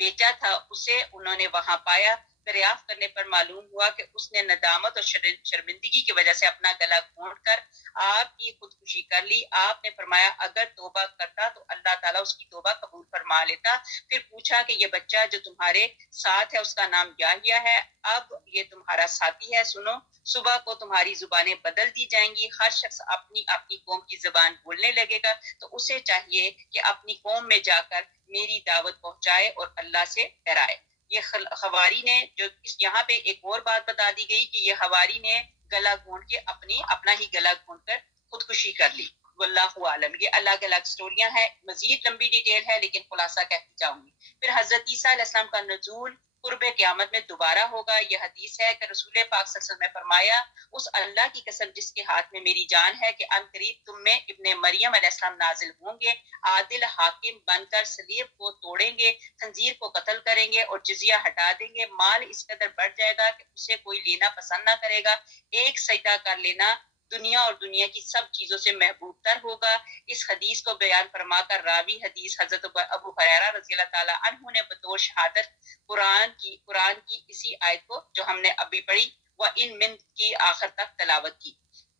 بیچا تھا, اسے انہوں نے وہاں پایا. دریافت کرنے پر معلوم ہوا کہ اس نے ندامت اور شرمندگی کی وجہ سے اپنا گلا گھونٹ کر آپ کی خودکشی کر لی. آپ نے فرمایا اگر توبہ کرتا تو اللہ تعالیٰ اس کی توبہ قبول فرما لیتا. پھر پوچھا کہ یہ بچہ جو تمہارے ساتھ ہے اس کا نام یحییٰ ہے, اب یہ تمہارا ساتھی ہے, سنو صبح کو تمہاری زبانیں بدل دی جائیں گی, ہر شخص اپنی اپنی قوم کی زبان بولنے لگے گا, تو اسے چاہیے کہ اپنی قوم میں جا کر میری دعوت پہنچائے اور اللہ سے ڈرائے. یہ حواری نے جو یہاں پہ ایک اور بات بتا دی گئی کہ یہ حواری نے گلا گھونٹ کے اپنا ہی گلا گھونٹ کر خودکشی کر لی. واللہ عالم. یہ الگ الگ سٹوریاں ہیں, مزید لمبی ڈیٹیل ہے لیکن خلاصہ کہتی جاؤں گی. پھر حضرت عیسیٰ علیہ السلام کا نزول قرب قیامت میں دوبارہ ہوگا. یہ حدیث ہے کہ رسول پاک صلی اللہ علیہ وسلم نے فرمایا اس اللہ کی قسم جس کے ہاتھ میں میری جان ہے کہ ان قریب تم میں ابن مریم علیہ السلام نازل ہوں گے, عادل حاکم بن کر صلیب کو توڑیں گے, خنزیر کو قتل کریں گے اور جزیہ ہٹا دیں گے. مال اس قدر بڑھ جائے گا کہ اسے کوئی لینا پسند نہ کرے گا. ایک سجدہ کر لینا دنیا اور دنیا کی سب چیزوں سے محبوب تر ہوگا۔ اس حدیث کو بیان فرما کر راوی حدیث حضرت ابو ہریرہ رضی اللہ تعالیٰ عنہ نے بطور شہادت قرآن کی اسی آیت کو جو ہم نے ابھی پڑھی وَإِن مِّن کی آخر تک تلاوت کی۔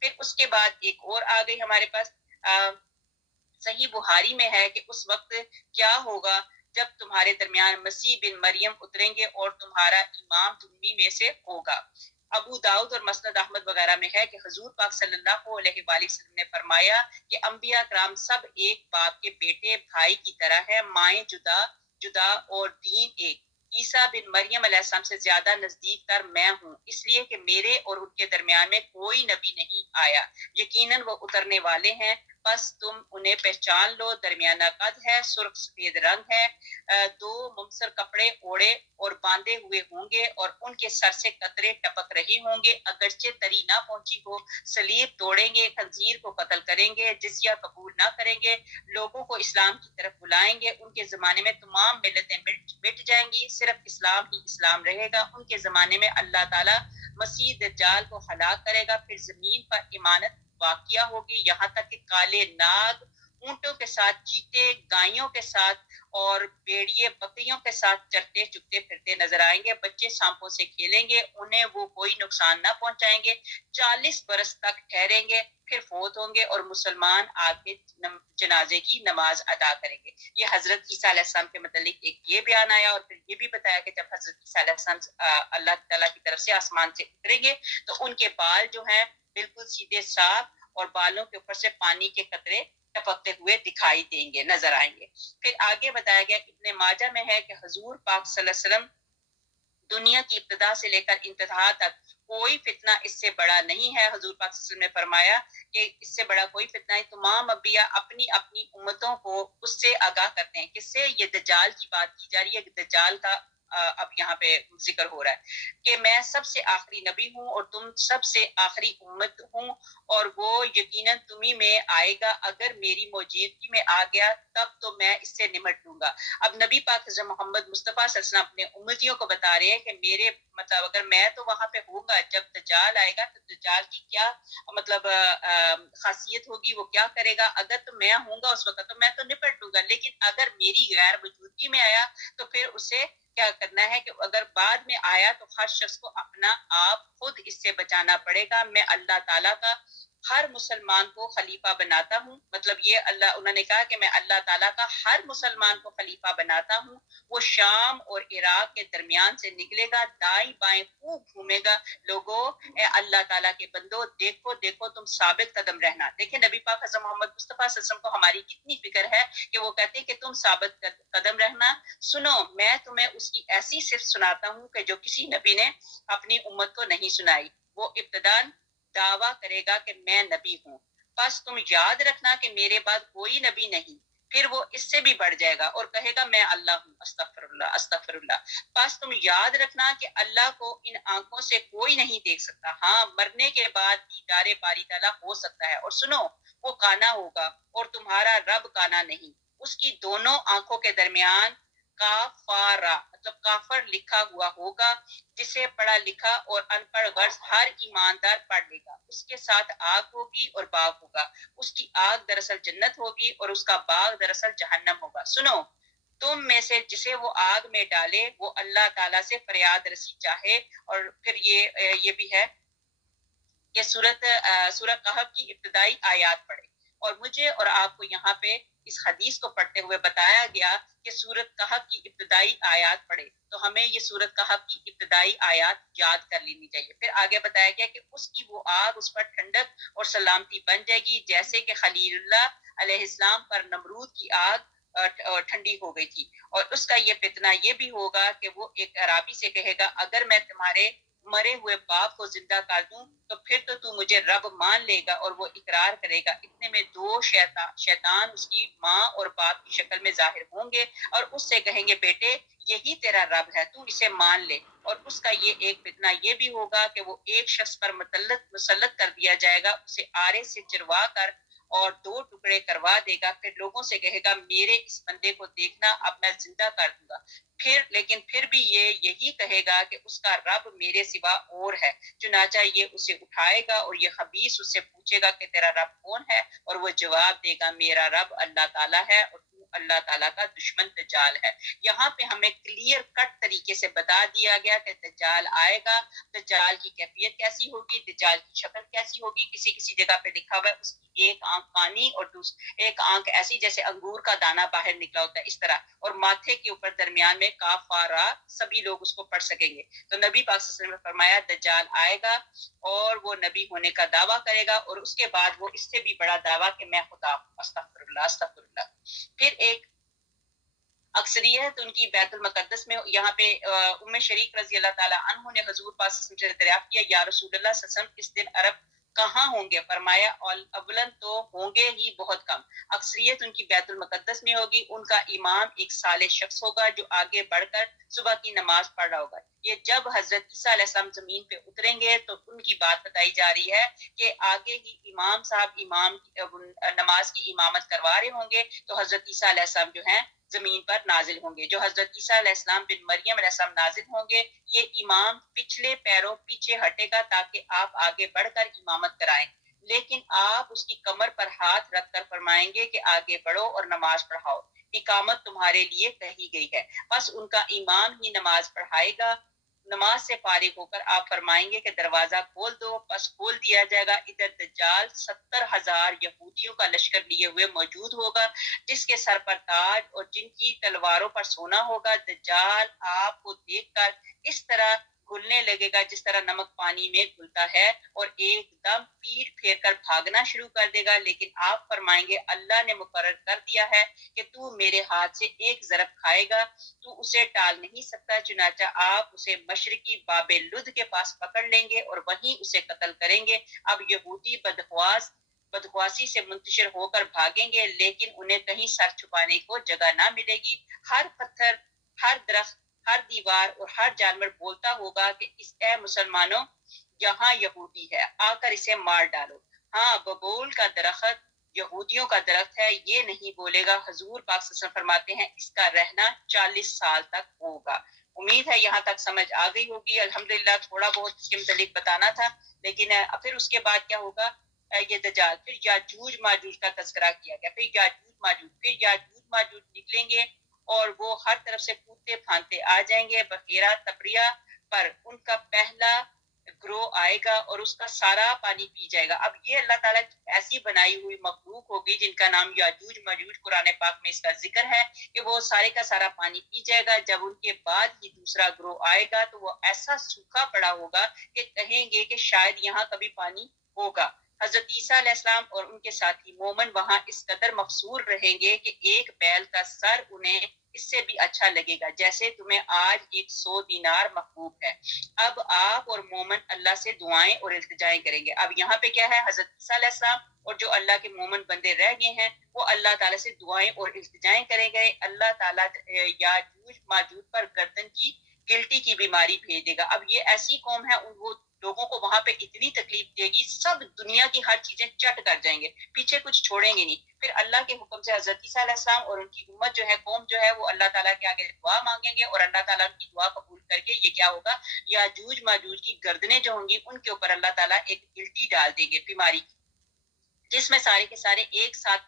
پھر اس کے بعد ایک اور آ گئی ہمارے پاس صحیح بخاری میں ہے کہ اس وقت کیا ہوگا جب تمہارے درمیان مسیح بن مریم اتریں گے اور تمہارا امام تمہیں میں سے ہوگا۔ ابو داؤد اور مسند احمد وغیرہ میں ہے کہ حضور پاک صلی اللہ علیہ وآلہ وسلم نے فرمایا کہ انبیاء کرام سب ایک باپ کے بیٹے بھائی کی طرح ہے، مائیں جدا جدا اور دین ایک۔ عیسیٰ بن مریم علیہ السلام سے زیادہ نزدیک تر میں ہوں، اس لیے کہ میرے اور ان کے درمیان میں کوئی نبی نہیں آیا، یقیناً وہ اترنے والے ہیں، بس تم انہیں پہچان لو۔ درمیانہ قد ہے، سرخ سفید رنگ ہے، دو ممسر کپڑے اوڑے اور باندھے ہوئے ہوں گے اور ان کے سر سے قطرے ٹپک رہے ہوں گے، اگرچہ تری نہ پہنچی ہو، صلیب توڑیں گے، خنزیر کو قتل کریں گے، جزیہ قبول نہ کریں گے، لوگوں کو اسلام کی طرف بلائیں گے۔ ان کے زمانے میں تمام ملتیں مٹ جائیں گی، صرف اسلام ہی اسلام رہے گا۔ ان کے زمانے میں اللہ تعالیٰ مسیح دجال کو ہلاک کرے گا، پھر زمین پر امانت واقعہ ہوگی، یہاں تک کہ کالے ناگ اونٹوں کے ساتھ، چیتے گائیوں کے ساتھ اور بھیڑیے بکریوں کے ساتھ چرتے چگتے پھرتے نظر آئیں گے، بچے سانپوں سے کھیلیں گے، انہیں وہ کوئی نقصان نہ پہنچائیں گے، 40 برس تک ٹھہریں گے، پھر فوت ہوں گے اور مسلمان آ کے جنازے کی نماز ادا کریں گے۔ یہ حضرت عیسیٰ علیہ السلام کے متعلق ایک یہ بیان آیا، اور پھر یہ بھی بتایا کہ جب حضرت عیسیٰ علیہ السلام اللہ تعالیٰ کی طرف سے آسمان سے اتریں گے تو ان کے بال جو ہیں بالکل سیدھے صاف اور بالوں کے اوپر سے پانی کے قطرے ٹپکتے ہوئے دکھائی دیں گے، نظر آئیں گے۔ پھر آگے بتایا گیا ابن ماجہ میں ہے کہ حضور پاک صلی اللہ علیہ وسلم دنیا کی ابتدا سے لے کر انتہا تک کوئی فتنہ اس سے بڑا نہیں ہے۔ حضور پاک صلی اللہ علیہ وسلم نے فرمایا کہ اس سے بڑا کوئی فتنہ ہے، تمام انبیاء اپنی اپنی امتوں کو اس سے آگاہ کرتے ہیں۔ کس سے؟ یہ دجال کی بات کی جا رہی ہے، کہ دجال کا اب یہاں پہ ذکر ہو رہا ہے کہ میں سب سے آخری نبی ہوں اور تم سب سے آخری امت ہوں، اور وہ یقیناً تمہیں میں آئے گا، اگر میری موجودگی میں آ گیا تب تو میں اس سے نمٹ لوں گا۔ اب نبی پاک حضرت محمد مصطفیٰ صلی اللہ علیہ وسلم اپنے امتیوں کو بتا رہے ہیں کہ میرے مطلب اگر میں تو وہاں پہ ہوں گا، جب دجال آئے گا تو دجال کی کیا مطلب خاصیت ہوگی، وہ کیا کرے گا، اگر تو میں ہوں گا اس وقت تو میں تو نپٹ لوں گا، لیکن اگر میری غیر موجودگی میں آیا تو پھر اسے کیا کرنا ہے کہ اگر بعد میں آیا تو ہر شخص کو اپنا آپ خود اس سے بچانا پڑے گا۔ میں اللہ تعالیٰ کا ہر مسلمان کو خلیفہ بناتا ہوں، مطلب یہ انہوں نے کہا کہ میں اللہ تعالیٰ کا ہر مسلمان کو خلیفہ بناتا ہوں، وہ شام اور عراق کے درمیان سے نکلے گا، دائیں بائیں خوب گھومے گا، لوگوں اے اللہ تعالیٰ کے بندو دیکھو دیکھو تم ثابت قدم رہنا۔ دیکھیں نبی پاک حضرت محمد مصطفیٰ صلی اللہ علیہ وسلم کو ہماری کتنی فکر ہے کہ وہ کہتے ہیں کہ تم ثابت قدم رہنا۔ سنو میں تمہیں اس کی ایسی صرف سناتا ہوں کہ جو کسی نبی نے اپنی امت کو نہیں سنائی۔ وہ ابتداً دعویٰ کرے گا کہ میں نبی ہوں، پس تم یاد رکھنا کہ میرے بعد کوئی نبی نہیں، پھر وہ اس سے بھی بڑھ جائے گا اور کہے گا میں اللہ ہوں، استغفر اللہ استغفر اللہ۔ پس تم یاد رکھنا کہ اللہ کو ان آنکھوں سے کوئی نہیں دیکھ سکتا، ہاں مرنے کے بعد دیدار باری تعالیٰ ہو سکتا ہے، اور سنو وہ کانا ہوگا اور تمہارا رب کانا نہیں، اس کی دونوں آنکھوں کے درمیان کافارا مطلب کافر لکھا ہوا ہوگا، جسے پڑھا لکھا اور ان پڑھ غرض ہر ایماندار پڑھ لے گا۔ اس کے ساتھ آگ ہوگی اور باغ ہوگا، اس کی آگ دراصل جنت ہوگی اور اس کا باغ دراصل جہنم ہوگا۔ سنو تم میں سے جسے وہ آگ میں ڈالے وہ اللہ تعالیٰ سے فریاد رسی چاہے، اور پھر یہ بھی ہے کہ سورہ کہف کی ابتدائی آیات پڑھے، اور مجھے اور آپ کو یہاں پہ اس حدیث کو پڑھتے ہوئے بتایا گیا کہ سورۃ کہف کی ابتدائی آیات پڑھے، تو ہمیں یہ سورۃ کہف کی ابتدائی آیات یاد کر لینی چاہیے۔ پھر آگے بتایا گیا کہ اس کی وہ آگ اس پر ٹھنڈک اور سلامتی بن جائے گی، جیسے کہ خلیل اللہ علیہ السلام پر نمرود کی آگ ٹھنڈی ہو گئی تھی۔ اور اس کا یہ فتنہ یہ بھی ہوگا کہ وہ ایک اعرابی سے کہے گا اگر میں تمہارے مرے ہوئے باپ کو زندہ کر دوں تو پھر تو مجھے رب مان لے گا، اور وہ اقرار کرے گا۔ اتنے میں دو شیطان اس کی ماں اور باپ کی شکل میں ظاہر ہوں گے اور اس سے کہیں گے بیٹے یہی تیرا رب ہے، تو اسے مان لے۔ اور اس کا یہ ایک فتنہ یہ بھی ہوگا کہ وہ ایک شخص پر مسلط کر دیا جائے گا، اسے آرے سے چروا کر اور 2 ٹکڑے کروا دے گا، پھر لوگوں سے کہے گا میرے اس بندے کو دیکھنا، اب میں زندہ کر دوں گا۔ لیکن پھر بھی یہ یہی کہے گا کہ اس کا رب میرے سوا اور ہے، چنانچہ یہ اسے اٹھائے گا اور یہ خبیث اس سے پوچھے گا کہ تیرا رب کون ہے، اور وہ جواب دے گا میرا رب اللہ تعالیٰ ہے اور تو اللہ تعالیٰ کا دشمن دجال ہے۔ یہاں پہ ہمیں کلیئر کٹ طریقے سے بتا دیا گیا کہ دجال آئے گا، دجال کی کیفیت کیسی ہوگی، دجال کی شکل کیسی ہوگی۔ کسی جگہ پہ لکھا ہوا ہے اس کی ایک آنکھ پانی اور ایک آنکھ ایسی جیسے انگور کا دانہ باہر نکلا ہوتا ہے، اس طرح، اور ماتھے کے اوپر درمیان میں کاف و را، سبھی لوگ اس کو پڑھ سکیں گے۔ تو نبی پاک صلی اللہ علیہ وسلم نے فرمایا دجال آئے گا اور وہ نبی ہونے کا دعویٰ کرے گا، اور اس کے بعد وہ اس سے بھی بڑا دعویٰ کہ میں خدا ہوں، استغفر اللہ استغفر اللہ۔ پھر ایک اکثریت ان کی بیت المقدس میں، یہاں پہ ام شریک رضی اللہ تعالیٰ عنہ نے حضور پاک صلی اللہ علیہ وسلم سے دریافت کیا یا رسول اللہ صلی اللہ علیہ وسلم اس دن عرب کہاں ہوں گے؟ فرمایا اولن تو ہوں گے ہی بہت کم، اکثریت ان کی بیت المقدس میں ہوگی، ان کا امام ایک صالح شخص ہوگا جو آگے بڑھ کر صبح کی نماز پڑھ رہا ہوگا۔ یہ جب حضرت عیسیٰ علیہ السلام زمین پہ اتریں گے تو ان کی بات بتائی جا رہی ہے کہ آگے ہی امام صاحب نماز کی امامت کروا رہے ہوں گے، تو حضرت عیسیٰ علیہ السلام جو ہیں زمین پر نازل ہوں گے۔ جو حضرت عیسیٰ علیہ السلام بن مریم علیہ السلام نازل ہوں گے، یہ امام پچھلے پیروں پیچھے ہٹے گا تاکہ آپ آگے بڑھ کر امامت کرائیں، لیکن آپ اس کی کمر پر ہاتھ رکھ کر فرمائیں گے کہ آگے بڑھو اور نماز پڑھاؤ، اقامت تمہارے لیے کہی گئی ہے۔ بس ان کا امام ہی نماز پڑھائے گا۔ نماز سے فارغ ہو کر آپ فرمائیں گے کہ دروازہ کھول دو، بس کھول دیا جائے گا۔ ادھر دجال 70,000 یہودیوں کا لشکر لیے ہوئے موجود ہوگا، جس کے سر پر تاج اور جن کی تلواروں پر سونا ہوگا۔ دجال آپ کو دیکھ کر اس طرح گھلنے لگے گا جس طرح نمک پانی میں گھلتا ہے، اور ایک دم پیٹ پھیر کر بھاگنا شروع کر دے گا، لیکن آپ فرمائیں گے اللہ نے مقرر کر دیا ہے کہ تو میرے ہاتھ سے ایک ضرب کھائے گا، تو اسے ٹال نہیں سکتا، چنانچہ آپ اسے مشرقی باب لد کے پاس پکڑ لیں گے اور وہیں اسے قتل کریں گے۔ اب یہودی بدخواسی سے منتشر ہو کر بھاگیں گے، لیکن انہیں کہیں سر چھپانے کو جگہ نہ ملے گی۔ ہر پتھر، ہر درخت، ہر دیوار اور ہر جانور بولتا ہوگا کہ اس اے مسلمانوں، یہاں یہودی ہے، آ کر اسے مار ڈالو۔ ہاں، ببول کا درخت یہودیوں کا درخت ہے، یہ نہیں بولے گا۔ حضور پاک صلی اللہ علیہ وسلم فرماتے ہیں اس کا رہنا 40 سال تک ہوگا۔ امید ہے یہاں تک سمجھ آ گئی ہوگی۔ الحمدللہ تھوڑا بہت اس کے متعلق بتانا تھا، لیکن پھر اس کے بعد کیا ہوگا؟ یہ دجال، پھر یاجوج ماجوج کا تذکرہ کیا گیا، پھر یاجوج ماجوج نکلیں گے اور وہ ہر طرف سے کودتے پھاندتے آ جائیں گے۔ بحیرہ تبریہ پر ان کا پہلا گروہ آئے گا اور اس کا سارا پانی پی جائے گا۔ اب یہ اللہ تعالیٰ کی ایسی بنائی ہوئی مخلوق ہوگی جن کا نام یاجوج ماجوج قرآن پاک میں اس کا ذکر ہے کہ وہ سارے کا سارا پانی پی جائے گا۔ جب ان کے بعد ہی دوسرا گروہ آئے گا تو وہ ایسا سوکھا پڑا ہوگا کہ کہیں گے کہ شاید یہاں کبھی پانی ہوگا۔ حضرت عیسیٰ علیہ السلام اور ان کے ساتھی مومن وہاں اس قدر مقصور رہیں گے کہ ایک بیل کا سر انہیں اس سے بھی اچھا لگے گا، جیسے تمہیں آج 100 دینار محبوب ہے۔ اب آپ اور مومن اللہ سے دعائیں اور التجائیں کریں گے۔ اب یہاں پہ کیا ہے؟ حضرت عیسیٰ علیہ السلام اور جو اللہ کے مومن بندے رہ گئے ہیں وہ اللہ تعالیٰ سے دعائیں اور التجائیں کریں گے۔ اللہ تعالیٰ یاجوج ماجوج پر گردن کی گلٹی کی بیماری بھیج دے گا۔ اب یہ ایسی قوم ہے، ان وہ لوگوں کو وہاں پہ اتنی تکلیف دے گی، سب دنیا کی ہر چیزیں چٹ کر جائیں گے، پیچھے کچھ چھوڑیں گے نہیں۔ پھر اللہ کے حکم سے حضرت عیسیٰ علیہ السلام اور ان کی امت جو ہے، قوم جو ہے، وہ اللہ تعالیٰ کے آگے دعا مانگیں گے اور اللہ تعالیٰ ان کی دعا قبول کر کے یہ کیا ہوگا؟ یاجوج ماجوج کی گردنیں جو ہوں گی ان کے اوپر اللہ تعالیٰ ایک گلٹی ڈال دیں گے بیماری کی، جس میں سارے کے سارے ایک ساتھ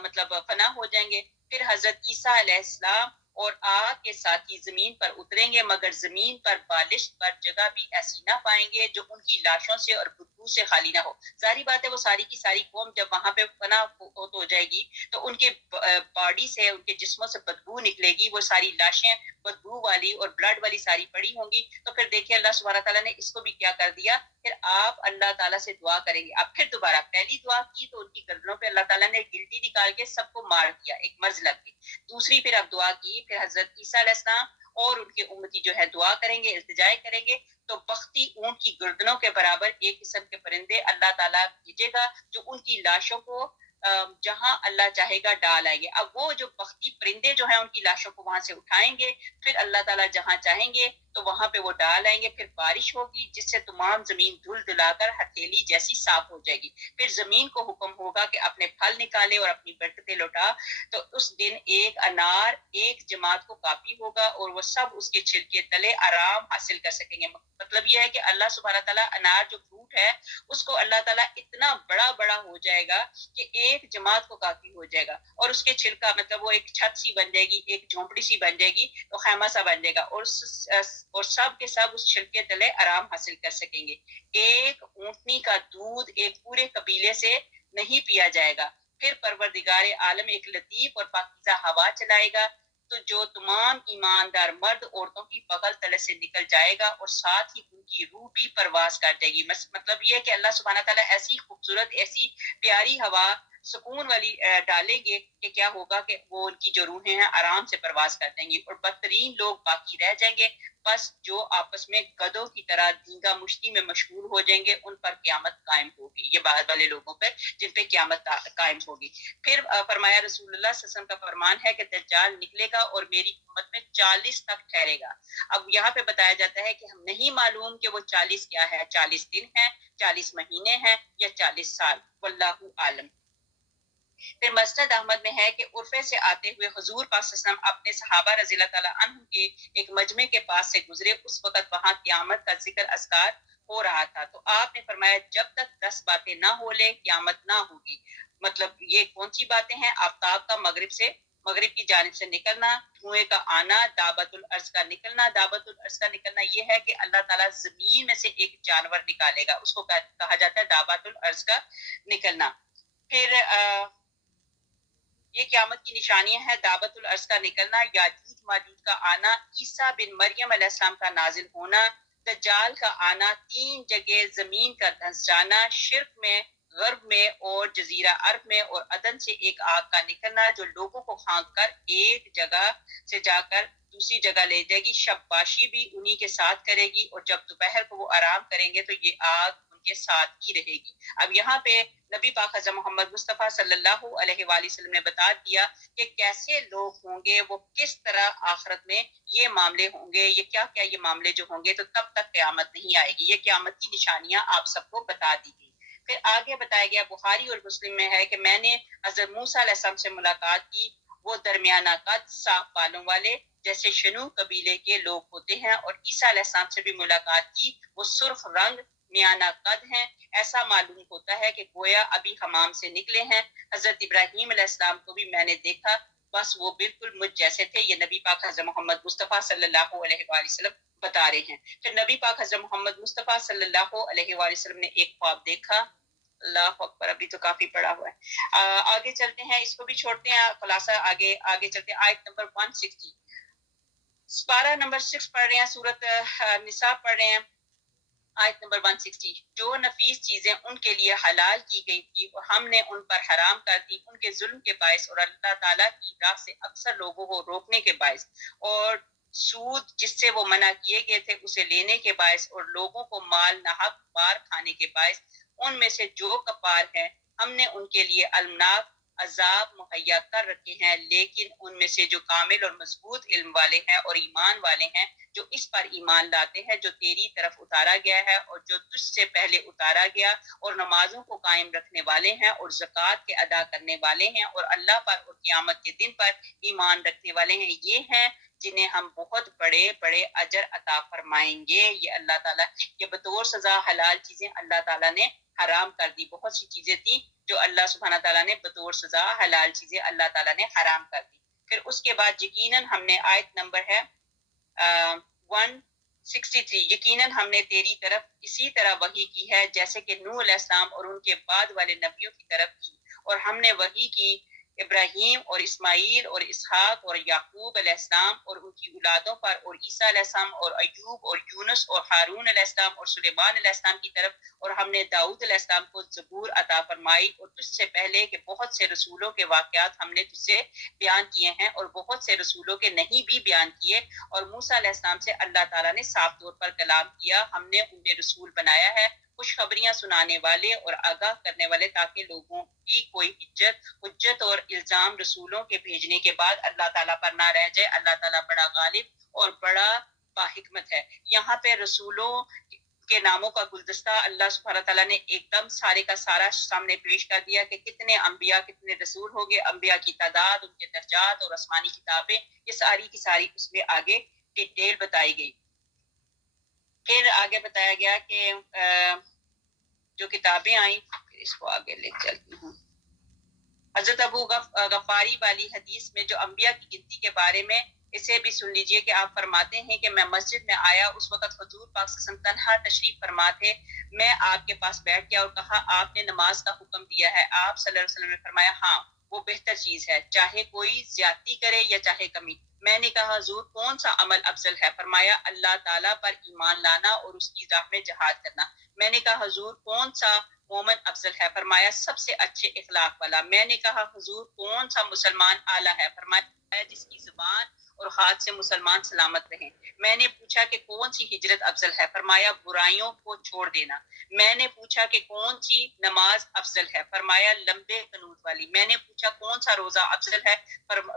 مطلب فنا ہو جائیں گے۔ پھر حضرت عیسیٰ علیہ السلام اور آپ کے ساتھی زمین پر اتریں گے، مگر زمین پر بالشت پر جگہ بھی ایسی نہ پائیں گے جو ان کی لاشوں سے اور بدبو سے خالی نہ ہو۔ ظاہری بات ہے وہ ساری کی ساری قوم جب وہاں پہ فنا ہو جائے گی تو ان کے باڈی سے، ان کے جسموں سے بدبو نکلے گی، وہ ساری لاشیں بدبو والی اور بلڈ والی ساری پڑی ہوں گی۔ تو پھر دیکھیے اللہ سبحانہ تعالیٰ نے اس کو بھی کیا کر دیا، پھر آپ اللہ تعالیٰ سے دعا کریں گے۔ اب پھر دوبارہ پہلی دعا کی تو ان کی گردنوں پہ اللہ تعالیٰ نے گلٹی نکال کے سب کو مار دیا، ایک مرض لگ گئی۔ دوسری پھر اب دعا کی، پھر حضرت عیسیٰ علیہ السلام اور ان کے امتی جو ہے دعا کریں گے، التجائے کریں گے، تو بختی اونٹ کی گردنوں کے برابر ایک قسم کے پرندے اللہ تعالیٰ بھیجے گا جو ان کی لاشوں کو جہاں اللہ چاہے گا ڈال آئیں گے۔ اب وہ جو بختی پرندے جو ہیں ان کی لاشوں کو وہاں سے اٹھائیں گے، پھر اللہ تعالیٰ جہاں چاہیں گے تو وہاں پہ وہ ڈال آئیں گے، پھر بارش ہوگی جس سے تمام زمین دھل دھلا کر ہتھیلی جیسی صاف ہو جائے گی، پھر زمین کو حکم ہوگا کہ اپنے پھل نکالے اور اپنی برکتیں لوٹا، تو اس دن ایک انار ایک جماعت کو کافی ہوگا اور وہ سب اس کے چھلکے تلے آرام حاصل کر سکیں گے۔ مطلب یہ ہے کہ اللہ سبحانہ تعالیٰ انار جو فروٹ ہے اس کو اللہ تعالیٰ اتنا بڑا بڑا ہو جائے گا کہ ایک جماعت کو کافی ہو جائے گا، اور اس کے چھلکا مطلب وہ ایک چھت سی بن جائے گی، ایک جھونپڑی سی بن جائے گی، تو خیمہ سا بن جائے گا، اور سب کے سب اس چھلکے تلے آرام حاصل کر سکیں گے۔ ایک اونٹنی کا دودھ ایک پورے قبیلے سے نہیں پیا جائے گا۔ پھر پروردگار عالم ایک لطیف اور پاکیزہ ہوا چلائے گا، تو جو تمام ایماندار مرد عورتوں کی بغل تلے سے نکل جائے گا، اور ساتھ ہی ان کی روح بھی پرواز کر جائے گی۔ مطلب یہ ہے کہ اللہ سبحانہ تعالیٰ ایسی خوبصورت ایسی پیاری ہوا سکون والی ڈالیں گے کہ کیا ہوگا کہ وہ ان کی جو روحیں ہیں آرام سے پرواز کر دیں گی، اور بدترین لوگ باقی رہ جائیں گے، بس جو آپس میں گدوں کی طرح دھینگا مشتی میں مشغول ہو جائیں گے، ان پر قیامت قائم ہوگی۔ یہ بعد والے لوگوں پر جن پہ قیامت قائم ہوگی۔ پھر فرمایا رسول اللہ صلی اللہ علیہ وسلم کا فرمان ہے کہ دجال نکلے گا اور میری امت میں 40 تک ٹھہرے گا۔ اب یہاں پہ بتایا جاتا ہے کہ ہم نہیں معلوم کہ وہ 40 کیا ہے، 40 دن ہیں، 40 مہینے ہیں یا 40 سال، واللہ عالم۔ پھر مسند احمد میں ہے کہ عرفے سے آتے ہوئے حضور پاک صلی اللہ علیہ وسلم اپنے صحابہ رضی اللہ تعالیٰ عنہ کے ایک مجمع کے پاس سے گزرے، اس وقت وہاں قیامت کا ذکر اذکار ہو رہا تھا، تو آپ نے فرمایا جب تک 10 باتیں نہ ہو لیں قیامت نہ ہوگی۔ مطلب یہ کون سی باتیں ہیں؟ آفتاب کا مغرب کی جانب سے نکلنا، دھوئیں کا آنا، دابت الارض کا نکلنا۔ دابت الارض کا نکلنا یہ ہے کہ اللہ تعالیٰ زمین میں سے ایک جانور نکالے گا، اس کو کہا جاتا ہے دابت الارض کا نکلنا۔ پھر یہ قیامت کی نشانیاں ہیں، دعوت الارض کا نکلنا، یاجوج ماجوج کا آنا، عیسیٰ بن مریم علیہ السلام کا نازل ہونا، دجال کا آنا، 3 جگہ زمین کا دھنس جانا، شرک میں، غرب میں اور جزیرہ عرب میں، اور عدن سے ایک آگ کا نکلنا جو لوگوں کو کھانک کر ایک جگہ سے جا کر دوسری جگہ لے جائے گی، شب باشی بھی انہی کے ساتھ کرے گی، اور جب دوپہر کو وہ آرام کریں گے تو یہ آگ ان کے ساتھ ہی رہے گی۔ اب یہاں پہ نبی پاک حضرت محمد مصطفیٰ صلی اللہ علیہ وآلہ وسلم نے بتا دیا کہ کیسے لوگ ہوں گے، وہ کس طرح آخرت میں یہ معاملے ہوں گے، یہ کیا کیا یہ معاملے جو ہوں گے، تو تب تک قیامت نہیں آئے گی۔ یہ قیامت کی نشانیاں آپ سب کو بتا دی گئی۔ پھر آگے بتایا گیا بخاری اور مسلم میں ہے کہ میں نے حضرت موسیٰ علیہ السلام سے ملاقات کی، وہ درمیانہ قد صاف بالوں والے جیسے شنو قبیلے کے لوگ ہوتے ہیں، اور عیسیٰ علیہ السلام سے بھی ملاقات کی، وہ سرخ رنگ میانہ قد ہیں، ایسا معلوم ہوتا ہے کہ گویا ابھی حمام سے نکلے ہیں۔ حضرت ابراہیم علیہ السلام کو بھی میں نے دیکھا، بس وہ بالکل مجھ جیسے تھے۔ یہ نبی پاک حضرت محمد مصطفیٰ صلی اللہ علیہ وآلہ وسلم بتا رہے ہیں۔ پھر نبی پاک حضرت محمد مصطفیٰ صلی اللہ علیہ وآلہ وسلم نے ایک خواب دیکھا، اللہ اکبر، ابھی تو کافی پڑا ہوا ہے۔ آگے چلتے ہیں، اس کو بھی چھوڑتے ہیں، خلاصہ آگے چلتے ہیں۔ آیت نمبر 160، سپارہ نمبر 6 پڑھ رہے ہیں، سورۃ نساء پڑھ رہے ہیں، آیت نمبر 160۔ جو نفیس چیزیں ان کے لیے حلال کی گئی تھی اور ہم نے ان پر حرام کر دی ان کے ظلم کے باعث، اور اللہ تعالیٰ کی راہ سے اکثر لوگوں کو روکنے کے باعث، اور سود جس سے وہ منع کیے گئے تھے اسے لینے کے باعث، اور لوگوں کو مال ناحق بار کھانے کے باعث، ان میں سے جو کفار ہیں ہم نے ان کے لیے المناک عذاب مہیا کر رکھے ہیں، لیکن ان میں سے جو کامل اور مضبوط علم والے ہیں اور ایمان والے ہیں، جو اس پر ایمان لاتے ہیں جو تیری طرف اتارا گیا ہے اور جو تجھ سے پہلے اتارا گیا، اور نمازوں کو قائم رکھنے والے ہیں اور زکوٰۃ کے ادا کرنے والے ہیں، اور اللہ پر اور قیامت کے دن پر ایمان رکھنے والے ہیں، یہ ہیں جنہیں ہم بہت بڑے بڑے اجر عطا فرمائیں گے۔ یہ اللہ تعالیٰ، یہ بطور سزا حلال چیزیں اللہ تعالیٰ نے حرام کر دی، بہت سی چیزیں تھیں جو اللہ سبحانہ تعالیٰ نے بطور سزا حلال چیزیں اللہ تعالیٰ نے حرام کر دی۔ پھر اس کے بعد یقیناً ہم نے، آیت نمبر ہے 163، یقیناً ہم نے تیری طرف اسی طرح وحی کی ہے جیسے کہ نوح علیہ السلام اور ان کے بعد والے نبیوں کی طرف کی، اور ہم نے وحی کی ابراہیم اور اسماعیل اور اسحاق اور یعقوب علیہ السلام اور ان کی اولادوں پر، اور عیسیٰ علیہ السلام اور ایوب اور یونس اور ہارون علیہ السلام اور سلیمان علیہ السلام کی طرف، اور ہم نے داؤد علیہ السلام کو زبور عطا فرمائی، اور تجھ سے پہلے کہ بہت سے رسولوں کے واقعات ہم نے تجھ سے بیان کیے ہیں، اور بہت سے رسولوں کے نہیں بھی بیان کیے، اور موسیٰ علیہ السلام سے اللہ تعالیٰ نے صاف طور پر کلام کیا، ہم نے انہیں رسول بنایا ہے، خوشخبریاں سنانے والے اور آگاہ کرنے والے، تاکہ لوگوں کی کوئی حجت اور الزام رسولوں کے بھیجنے کے بعد اللہ تعالیٰ پر نہ رہ جائے۔ اللہ تعالیٰ بڑا غالب اور بڑا باحکمت ہے. یہاں پہ رسولوں کے ناموں کا گلدستہ اللہ سبحانہ تعالیٰ نے ایک دم سارے کا سارا سامنے پیش کر دیا کہ کتنے انبیاء کتنے رسول ہو گئے, انبیاء کی تعداد, ان کے درجات اور آسمانی کتابیں, یہ ساری کی ساری اس میں آگے ڈیٹیل بتائی گئی. پھر آگے بتایا گیا کہ جو کتابیں آئیں, اس کو آگے لے چلتی ہوں. حضرت ابو غفاری والی حدیث میں جو انبیاء کی گنتی کے بارے میں, اسے بھی سن لیجئے کہ آپ فرماتے ہیں کہ میں مسجد میں آیا, اس وقت حضور پاک صلی اللہ علیہ وسلم تنہا تشریف فرما تھے. میں آپ کے پاس بیٹھ گیا اور کہا آپ نے نماز کا حکم دیا ہے. آپ صلی اللہ علیہ وسلم نے فرمایا ہاں, وہ بہتر چیز ہے, چاہے کوئی زیادتی کرے یا چاہے کمی. میں نے کہا حضور کون سا عمل افضل ہے؟ فرمایا اللہ تعالیٰ پر ایمان لانا اور اس کی راہ میں جہاد کرنا. میں نے کہا حضور کون سا مومن افضل ہے؟ فرمایا سب سے اچھے اخلاق والا. میں نے کہا حضور کون سا مسلمان اعلیٰ ہے؟ فرمایا جس کی زبان اور ہاتھ سے مسلمان سلامت رہیں. میں نے پوچھا کہ کون سی ہجرت افضل ہے؟ فرمایا برائیوں کو چھوڑ دینا. میں نے پوچھا کہ کون سی نماز افضل ہے؟ فرمایا لمبے قنوت والی. میں نے پوچھا کون سا روزہ افضل ہے؟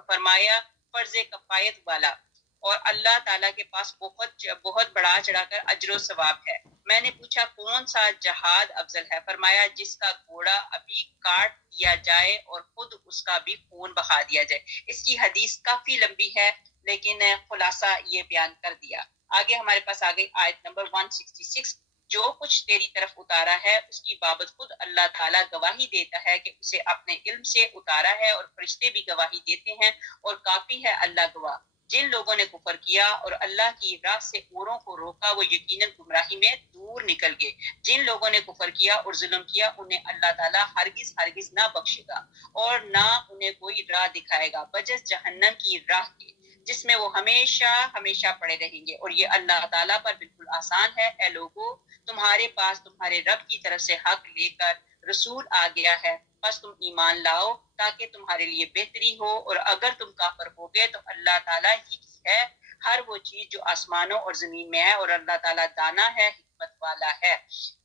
فرمایا فرض کفایت والا اور اللہ تعالیٰ کے پاس بہت بڑا چڑھا کر اجر و ثواب ہے. میں نے پوچھا کون سا جہاد افضل ہے؟ فرمایا جس کا گھوڑا ابھی کاٹ دیا جائے اور خود اس کا بھی خون بہا دیا جائے. اس کی حدیث کافی لمبی ہے لیکن خلاصہ یہ بیان کر دیا. آگے ہمارے پاس آگئی آیت نمبر 166. جو کچھ تیری طرف اتارا ہے اس کی بابت خود اللہ تعالیٰ گواہی دیتا ہے کہ اسے اپنے علم سے اتارا ہے, اور فرشتے بھی گواہی دیتے ہیں, اور کافی ہے اللہ گواہ. جن لوگوں نے کفر کیا اور اللہ کی راہ سے اوروں کو روکا وہ یقیناً گمراہی میں دور نکل گئے. جن لوگوں نے کفر کیا اور ظلم کیا انہیں اللہ تعالیٰ ہرگز نہ بخشے گا اور نہ انہیں کوئی راہ دکھائے گا بجز جہنم کی راہ کے, جس میں وہ ہمیشہ ہمیشہ پڑے رہیں گے, اور یہ اللہ تعالیٰ پر بالکل آسان ہے. اے لوگو تمہارے پاس تمہارے رب کی طرف سے حق لے کر رسول آ گیا ہے, بس تم ایمان لاؤ تاکہ تمہارے لیے بہتری ہو, اور اگر تم کافر ہو گئے تو اللہ تعالیٰ ہی کی ہے ہر وہ چیز جو آسمانوں اور زمین میں ہے, اور اللہ تعالیٰ دانا ہے, حکمت والا ہے.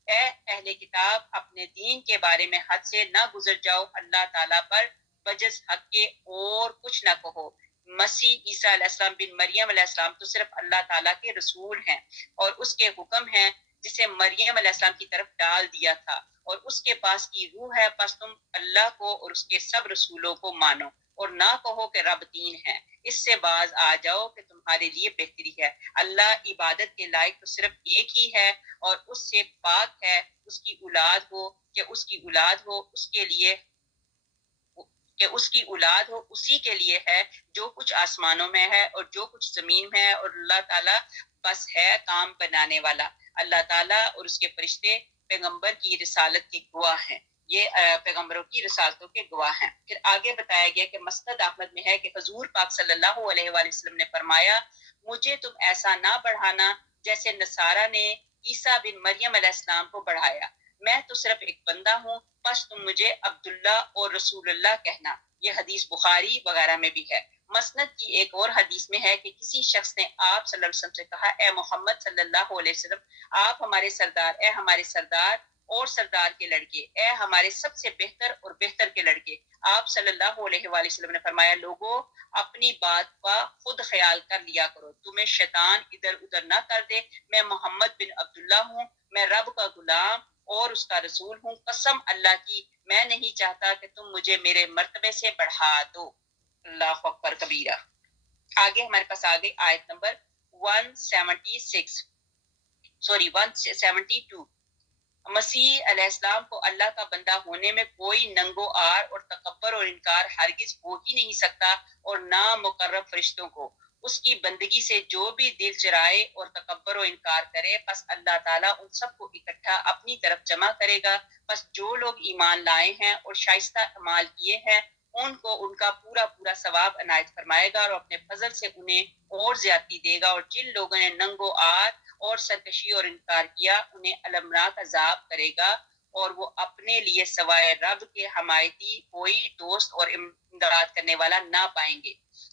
اے اہل کتاب اپنے دین کے بارے میں حد سے نہ گزر جاؤ, اللہ تعالیٰ پر بجز حق کے اور کچھ نہ کہو. مسیح عیسیٰ علیہ السلام بن مریم علیہ السلام تو صرف اللہ تعالیٰ کے رسول ہیں, اور اس کے حکم ہیں جسے مریم علیہ السلام کی طرف ڈال دیا تھا, اور اس کے پاس کی روح ہے. پس تم اللہ کو اور اس کے سب رسولوں کو مانو, اور نہ کہو کہ رب تین ہے. اس سے باز آ جاؤ کہ تمہارے لیے بہتری ہے. اللہ عبادت کے لائق تو صرف ایک ہی ہے, اور اس سے پاک ہے اس کی اولاد ہو کہ اس کی اولاد ہو اس کے لیے اسی کے لیے ہے جو کچھ آسمانوں میں ہے اور جو کچھ زمین میں ہے, اور اللہ تعالیٰ بس ہے کام بنانے والا. اللہ تعالیٰ اور اس کے فرشتے پیغمبر کی رسالت کے گواہ ہیں, یہ پیغمبروں کی رسالتوں کے گواہ ہیں. پھر آگے بتایا گیا کہ مسند احمد میں ہے کہ حضور پاک صلی اللہ علیہ وآلہ وسلم نے فرمایا مجھے تم ایسا نہ بڑھانا جیسے نصارہ نے عیسیٰ بن مریم علیہ السلام کو بڑھایا. میں تو صرف ایک بندہ ہوں, بس تم مجھے عبداللہ اور رسول اللہ کہنا. یہ حدیث بخاری وغیرہ میں بھی ہے. مسند کی ایک اور حدیث میں ہے کہ کسی شخص نے آپ صلی اللہ علیہ وسلم سے کہا اے محمد صلی اللہ علیہ وسلم آپ ہمارے سردار, اے ہمارے سردار اور سردار کے لڑکے, اے ہمارے سب سے بہتر اور بہتر کے لڑکے. آپ صلی اللہ علیہ وآلہ وسلم نے فرمایا لوگوں اپنی بات کا خود خیال کر لیا کرو, تمہیں شیطان ادھر ادھر نہ کر دے. میں محمد بن عبداللہ ہوں, میں رب کا غلام اور اس کا رسول ہوں. قسم اللہ کی میں نہیں چاہتا کہ تم مجھے میرے مرتبے سے بڑھا دو. اللہ اکبر کبیرہ. آگے ہمارے پاس آگے آیت نمبر 172. مسیح علیہ السلام کو اللہ کا بندہ ہونے میں کوئی ننگو آر اور تکبر اور انکار ہرگز ہو ہی نہیں سکتا, اور نہ مقرب فرشتوں کو. اس کی بندگی سے جو بھی دل چرائے اور تکبر و انکار کرے پس اللہ تعالیٰ ان سب کو اکٹھا اپنی طرف جمع کرے گا. پس جو لوگ ایمان لائے ہیں اور شائستہ اعمال کیے ہیں ان کو ان کا پورا پورا ثواب عنایت فرمائے گا, اور اپنے فضل سے انہیں اور زیادتی دے گا. اور جن لوگوں نے ننگو آر اور سرکشی اور انکار کیا انہیں المناک عذاب کرے گا, اور وہ اپنے لیے سوائے رب کے حمایتی کوئی دوست اور امداد کرنے والا نہ پائیں گے.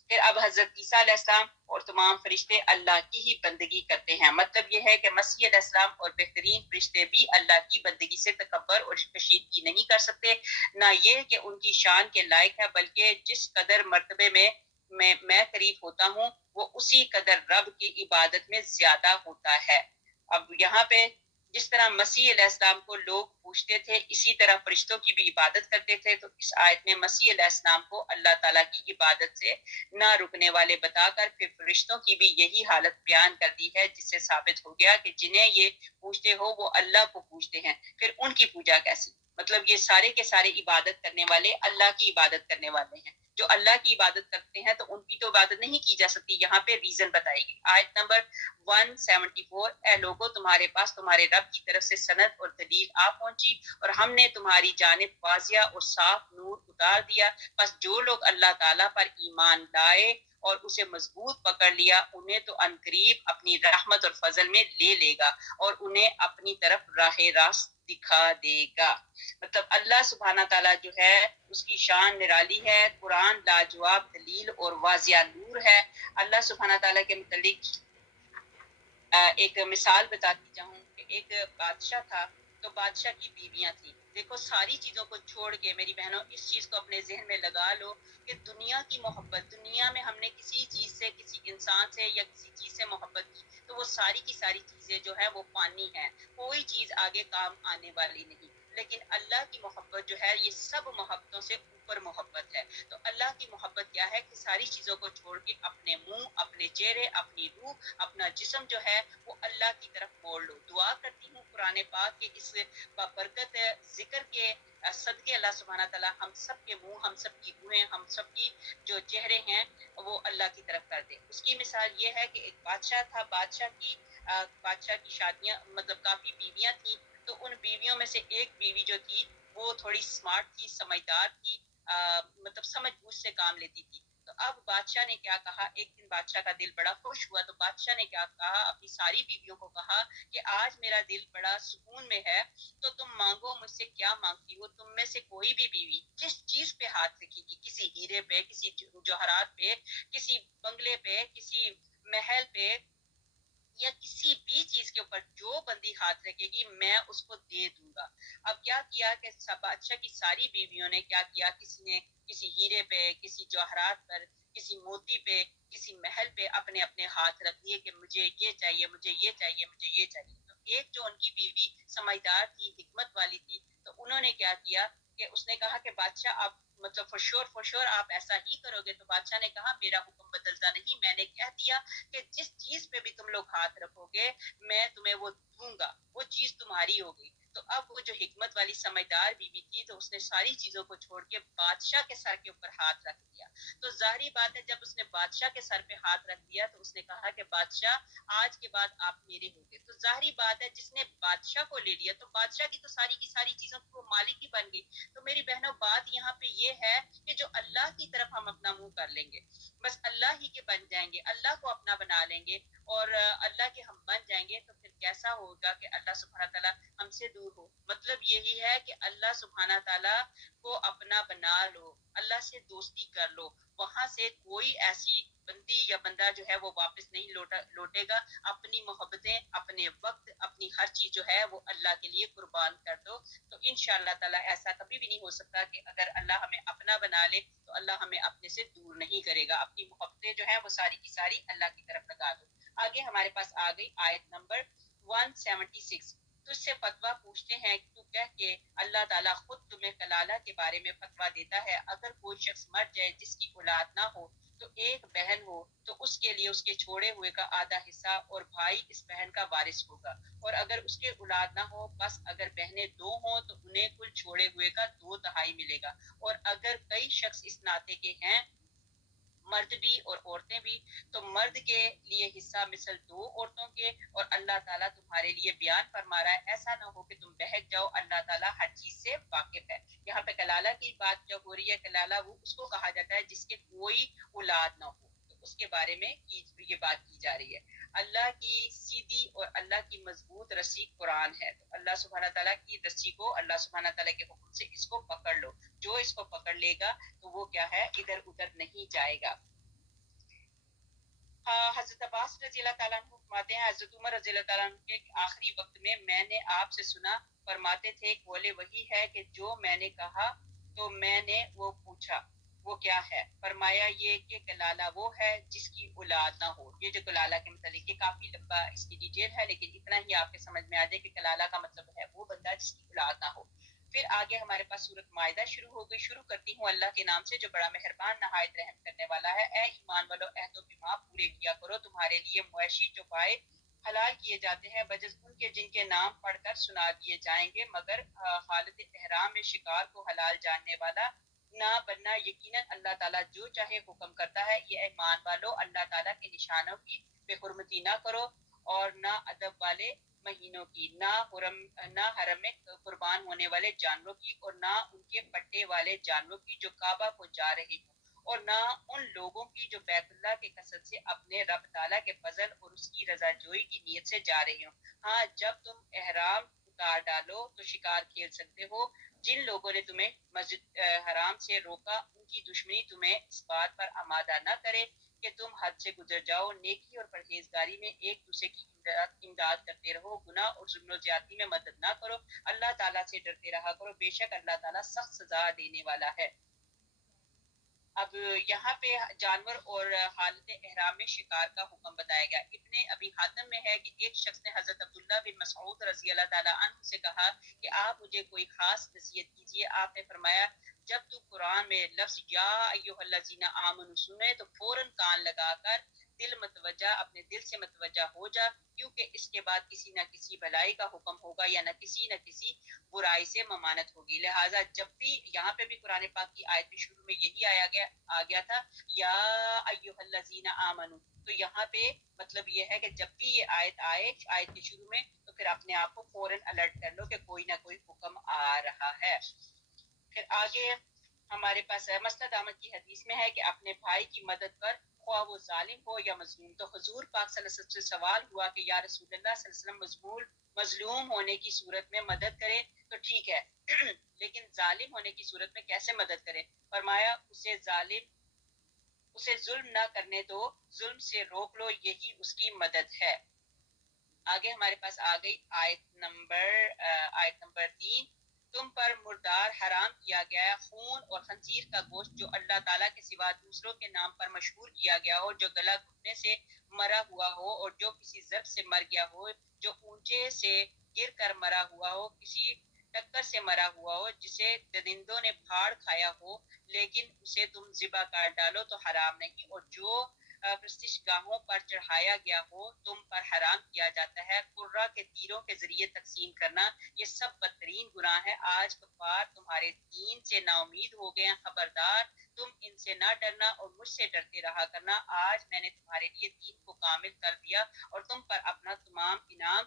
پھر اب حضرت عیسیٰ علیہ السلام اور تمام فرشتے اللہ کی ہی بندگی کرتے ہیں. مطلب یہ ہے کہ مسیح علیہ السلام اور بہترین فرشتے بھی اللہ کی بندگی سے تکبر اور کشیدگی نہیں کر سکتے, نہ یہ کہ ان کی شان کے لائق ہے, بلکہ جس قدر مرتبے میں میں قریب ہوتا ہوں وہ اسی قدر رب کی عبادت میں زیادہ ہوتا ہے۔ اب یہاں پہ جس طرح مسیح علیہ السلام کو لوگ پوچھتے تھے اسی طرح فرشتوں کی بھی عبادت کرتے تھے، تو اس آیت میں مسیح علیہ السلام کو اللہ تعالیٰ کی عبادت سے نہ رکنے والے بتا کر پھر فرشتوں کی بھی یہی حالت بیان کر دی ہے، جس سے ثابت ہو گیا کہ جنہیں یہ پوچھتے ہو وہ اللہ کو پوچھتے ہیں، پھر ان کی پوجا کیسی؟ مطلب یہ سارے کے سارے عبادت کرنے والے اللہ کی عبادت کرنے والے ہیں، جو اللہ کی عبادت کرتے ہیں تو ان کی تو عبادت نہیں کی جا سکتی۔ یہاں پہ ریزن بتائی گئی آیت نمبر 174، اے لوگوں تمہارے پاس تمہارے رب کی طرف سے سند اور دلیل آ پہنچی اور ہم نے تمہاری جانب واضح اور صاف نور اتار دیا، پس جو لوگ اللہ تعالیٰ پر ایمان لائے اور اسے مضبوط پکڑ لیا انہیں تو عنقریب اپنی رحمت اور فضل میں لے لے گا اور انہیں اپنی طرف راہ راست دکھا دے گا۔ مطلب اللہ سبحانہ تعالیٰ جو ہے اس کی شان نرالی ہے، قرآن لاجواب دلیل اور واضح نور ہے۔ اللہ سبحانہ تعالیٰ کے متعلق ایک مثال بتاتی جاؤں کہ ایک بادشاہ تھا، تو بادشاہ کی بیویاں تھیں۔ دیکھو ساری چیزوں کو چھوڑ کے میری بہنوں اس چیز کو اپنے ذہن میں لگا لو کہ دنیا کی محبت، دنیا میں ہم نے کسی چیز سے، کسی انسان سے یا کسی چیز سے محبت کی تو وہ ساری کی ساری چیزیں جو ہے وہ فانی ہیں، کوئی چیز آگے کام آنے والی نہیں۔ لیکن اللہ کی محبت جو ہے یہ سب محبتوں سے اوپر محبت ہے۔ تو اللہ کی محبت کیا ہے کہ ساری چیزوں کو چھوڑ کے اپنے منہ، اپنے چہرے، اپنی روح، اپنا جسم جو ہے وہ اللہ کی طرف موڑ لو۔ دعا کرتی ہوں قرآن پاک کے اس بابرکت ذکر کے صدقے اللہ سبحانہ تعالیٰ ہم سب کے منہ، ہم سب کی روحیں، ہم سب کی جو چہرے ہیں وہ اللہ کی طرف کر دے۔ اس کی مثال یہ ہے کہ ایک بادشاہ تھا، بادشاہ کی شادیاں مطلب کافی بیویاں تھیں، تو ان بیویوں میں سے ایک بیوی جو تھی وہ تھوڑی سمارٹ تھی، سمجھدار تھی، مطلب سمجھ بوجھ سے کام لیتی تھی۔ تو اب بادشاہ نے کیا کہا، ایک دن بادشاہ کا دل بڑا خوش ہوا، تو بادشاہ نے کیا کہا، اپنی ساری بیویوں کو کہا کہ آج میرا دل بڑا سکون میں ہے، تو تم مانگو مجھ سے کیا مانگتی ہو۔ تم میں سے کوئی بھی بیوی جس چیز پہ ہاتھ رکھے گی، کسی ہیرے پہ، کسی جوہرات پہ، کسی بنگلے پہ، کسی محل پہ یا کسی بھی چیز کے اوپر جو بندی ہاتھ رکھے گی میں اس کو دے دوں گا۔ اب کیا کیا کہ بادشاہ کی ساری بیویوں نے کیا کیا، کسی نے کسی ہیرے پہ، کسی جوہرات پر، کسی موتی پہ، کسی محل پہ اپنے اپنے ہاتھ رکھ دیے کہ مجھے یہ چاہیے، مجھے یہ چاہیے، مجھے یہ چاہیے۔ تو ایک جو ان کی بیوی سمجھدار تھی، حکمت والی تھی، تو انہوں نے کیا کیا کہ اس نے کہا کہ بادشاہ آپ مطلب for sure آپ ایسا ہی کرو گے؟ تو بادشاہ نے کہا میرا حکم بدلتا نہیں، میں نے کہہ دیا کہ جس چیز پہ بھی تم لوگ ہاتھ رکھو گے میں تمہیں وہ دوں گا، وہ چیز تمہاری ہوگی۔ تو اب وہ جو حکمت والی سمجھدار بیوی تھی تو اس نے ساری چیزوں کو چھوڑ کے بادشاہ کے سر کے اوپر ہاتھ رکھ دیا۔ تو ظاہری بات ہے جب اس نے بادشاہ کے سر پہ ہاتھ رکھ دیا تو اس نے کہا کہ بادشاہ آج کے بعد آپ میرے ہوگے۔ تو ظاہری بات ہے جس نے بادشاہ کو لے لیا تو بادشاہ کی تو ساری کی ساری چیزوں کی وہ مالک ہی بن گئی۔ تو میری بہنوں بات یہاں پہ یہ ہے کہ جو اللہ کی طرف ہم اپنا منہ کر لیں گے، بس اللہ ہی کے بن جائیں گے، اللہ کو اپنا بنا لیں گے اور اللہ کے ہم بن جائیں گے، تو پھر کیسا ہوگا کہ اللہ سبحانہ تعالیٰ ہم سے دور ہو۔ مطلب یہی ہے کہ اللہ سبحانہ تعالیٰ کو اپنا بنا لو، اللہ سے دوستی کر لو، وہاں سے کوئی ایسی بندی یا بندہ جو ہے وہ واپس نہیں لوٹے گا۔ اپنی محبتیں، اپنے وقت، اپنی ہر چیز جو ہے وہ اللہ کے لیے قربان کر دو، تو انشاءاللہ تعالیٰ ایسا کبھی بھی نہیں ہو سکتا کہ اگر اللہ ہمیں اپنا بنا لے تو اللہ ہمیں اپنے سے دور نہیں کرے گا۔ اپنی محبتیں جو ہیں وہ ساری کی ساری اللہ کی طرف لگا دو۔ آگے ہمارے پاس آ گئی آیت نمبر 176، تجھ سے فتویٰ پوچھتے ہیں تو کہہ کہ اللہ تعالیٰ خود تمہیں کلالہ کے بارے میں فتویٰ دیتا ہے، اگر کوئی شخص مر جائے جس کی اولاد نہ ہو تو ایک بہن ہو تو اس کے لیے اس کے چھوڑے ہوئے کا آدھا حصہ اور بھائی اس بہن کا وارث ہوگا، اور اگر اس کے اولاد نہ ہو بس اگر بہنیں دو ہوں تو انہیں کل چھوڑے ہوئے کا 2/3 ملے گا، اور اگر کئی شخص اس ناطے کے ہیں مرد بھی اور عورتیں بھی تو مرد کے لیے حصہ مثل 2 عورتوں کے، اور اللہ تعالیٰ تمہارے لیے بیان فرما رہا ہے ایسا نہ ہو کہ تم بہک جاؤ، اللہ تعالیٰ ہر چیز سے واقف ہے۔ یہاں پہ کلالہ کی بات جو ہو رہی ہے، کلالہ وہ اس کو کہا جاتا ہے جس کے کوئی اولاد نہ ہو، تو اس کے بارے میں یہ بات کی جا رہی ہے۔ اللہ کی سیدھی اور اللہ کی مضبوط رسی قرآن ہے، تو اللہ سبحانہ تعالیٰ کی رسی کو، اللہ سبحانہ تعالیٰ کے حکم سے اس کو پکڑ لو، جو اس کو پکڑ لے گا تو وہ کیا ہے، ادھر ادھر نہیں جائے گا۔ حضرت عباس رضی اللہ تعالیٰ عنہ فرماتے ہیں حضرت عمر رضی اللہ تعالیٰ عنہ کے آخری وقت میں نے آپ سے سنا فرماتے تھے، قول وحی ہے کہ جو میں نے کہا تو میں نے وہ پوچھا، وہ کیا ہے؟ فرمایا یہ کہ کلالہ وہ ہے جس کی اولاد نہ ہو. یہ جو کلالہ کے متعلق یہ کافی لمبا اس کی ڈیٹیل ہے، لیکن اتنا ہی آپ کے سمجھ میں آ جائے کہ کلالہ کا مطلب ہے وہ بندہ جس کی اولاد نہ ہو. پھر آگے ہمارے پاس سورۃ مائدہ شروع ہو گئی. شروع کرتی ہوں اللہ کے نام سے جو بڑا مہربان نہایت رحم کرنے والا ہے. اے ایمان والو عہد و پیمان پورے کیا کرو، تمہارے لیے مویشی چوپائے حلال کیے جاتے ہیں بجز ان کے جن کے نام پڑھ کر سنا دیے جائیں گے، مگر حالت احرام میں شکار کو حلال جاننے والا نہ بننا. یقیناً اللہ تعالیٰ جو چاہے حکم کرتا ہے. یہ ایمان والو اللہ تعالیٰ کے نشانوں کی بے حرمتی نہ کرو اور نہ ادب والے مہینوں کی، نہ حرم میں قربان ہونے والے جانوروں کی، اور نہ ان کے پٹے والے جانوروں کی جو کعبہ کو جا رہے ہوں، اور نہ ان لوگوں کی جو بیت اللہ کے قصد سے اپنے رب تعالیٰ کے فضل اور اس کی رضا جوئی کی نیت سے جا رہے ہوں. ہاں جب تم احرام اتار ڈالو تو شکار کھیل سکتے ہو. جن لوگوں نے تمہیں مسجد حرام سے روکا ان کی دشمنی تمہیں اس بات پر آمادہ نہ کرے کہ تم حد سے گزر جاؤ. نیکی اور پرہیزگاری میں ایک دوسرے کی امداد کرتے رہو. گناہ اور ظلم و زیادتی میں مدد نہ کرو. اللہ تعالیٰ سے ڈرتے رہا کرو، بے شک اللہ تعالیٰ سخت سزا دینے والا ہے. اب یہاں پہ جانور اور حالت احرام میں شکار کا حکم بتایا گیا. ابن ابی حاتم میں ہے کہ ایک شخص نے حضرت عبداللہ بن مسعود رضی اللہ تعالیٰ عنہ سے کہا کہ آپ مجھے کوئی خاص نصیحت کیجیے. آپ نے فرمایا جب تو قرآن میں لفظ یا ایھا الذین آمنوا سنے تو فوراً کان لگا کر اپنے دل سے متوجہ ہو جا، کیونکہ اس کے بعد کسی نہ کسی بھلائی کا حکم ہوگا یا نہ کسی برائی سے ممانعت ہوگی. لہٰذا جب بھی یہاں پہ بھی قرآن پاک کی آیت میں شروع میں یہی آ گیا تھا یا ایھا الذین آمنوا، تو یہاں پہ مطلب یہ ہے کہ جب بھی یہ آیت آئے آیت کے شروع میں تو پھر اپنے آپ کو فوراً الرٹ کر لو کہ کوئی نہ کوئی حکم آ رہا ہے. پھر آگے ہمارے پاس مسند احمد کی حدیث میں ہے کہ اپنے بھائی کی مدد پر خواہ وہ ظالم ہو یا مظلوم. تو حضور پاک صلی اللہ علیہ وسلم سے سوال ہوا کہ یا رسول اللہ صلی اللہ علیہ وسلم مظلوم ہونے کی صورت میں مدد کرے تو ٹھیک ہے لیکن ظالم ہونے کی صورت میں کیسے مدد کرے؟ فرمایا اسے ظلم نہ کرنے دو، ظلم سے روک لو، یہی اس کی مدد ہے. آگے ہمارے پاس آ گئی آیت نمبر 3. تم پر مردار حرام کیا گیا ہے، خون اور خنزیر کا گوشت جو اللہ تعالیٰ کے سوا دوسروں کے نام پر مشہور کیا گیا ہو، جو گلا گھٹنے سے مرا ہوا ہو اور جو کسی ضرب سے مر گیا ہو، جو اونچے سے گر کر مرا ہوا ہو، کسی ٹکر سے مرا ہوا ہو جسے درندوں نے پھاڑ کھایا ہو، لیکن اسے تم ذبح کر ڈالو تو حرام نہیں. اور جو پرستش گاہوں پر چڑھایا گیا ہو تم پر حرام کیا جاتا ہے. قرہ کے تیروں کے ذریعے تقسیم کرنا یہ سب بدترین گناہ ہے. آج کفار تمہارے دین سے نا امید ہو گئے ہیں، خبردار تم ان سے نہ ڈرنا اور مجھ سے ڈرتے رہا کرنا. آج میں نے تمہارے لیے دین کو کامل کر دیا اور تم پر اپنا تمام انعام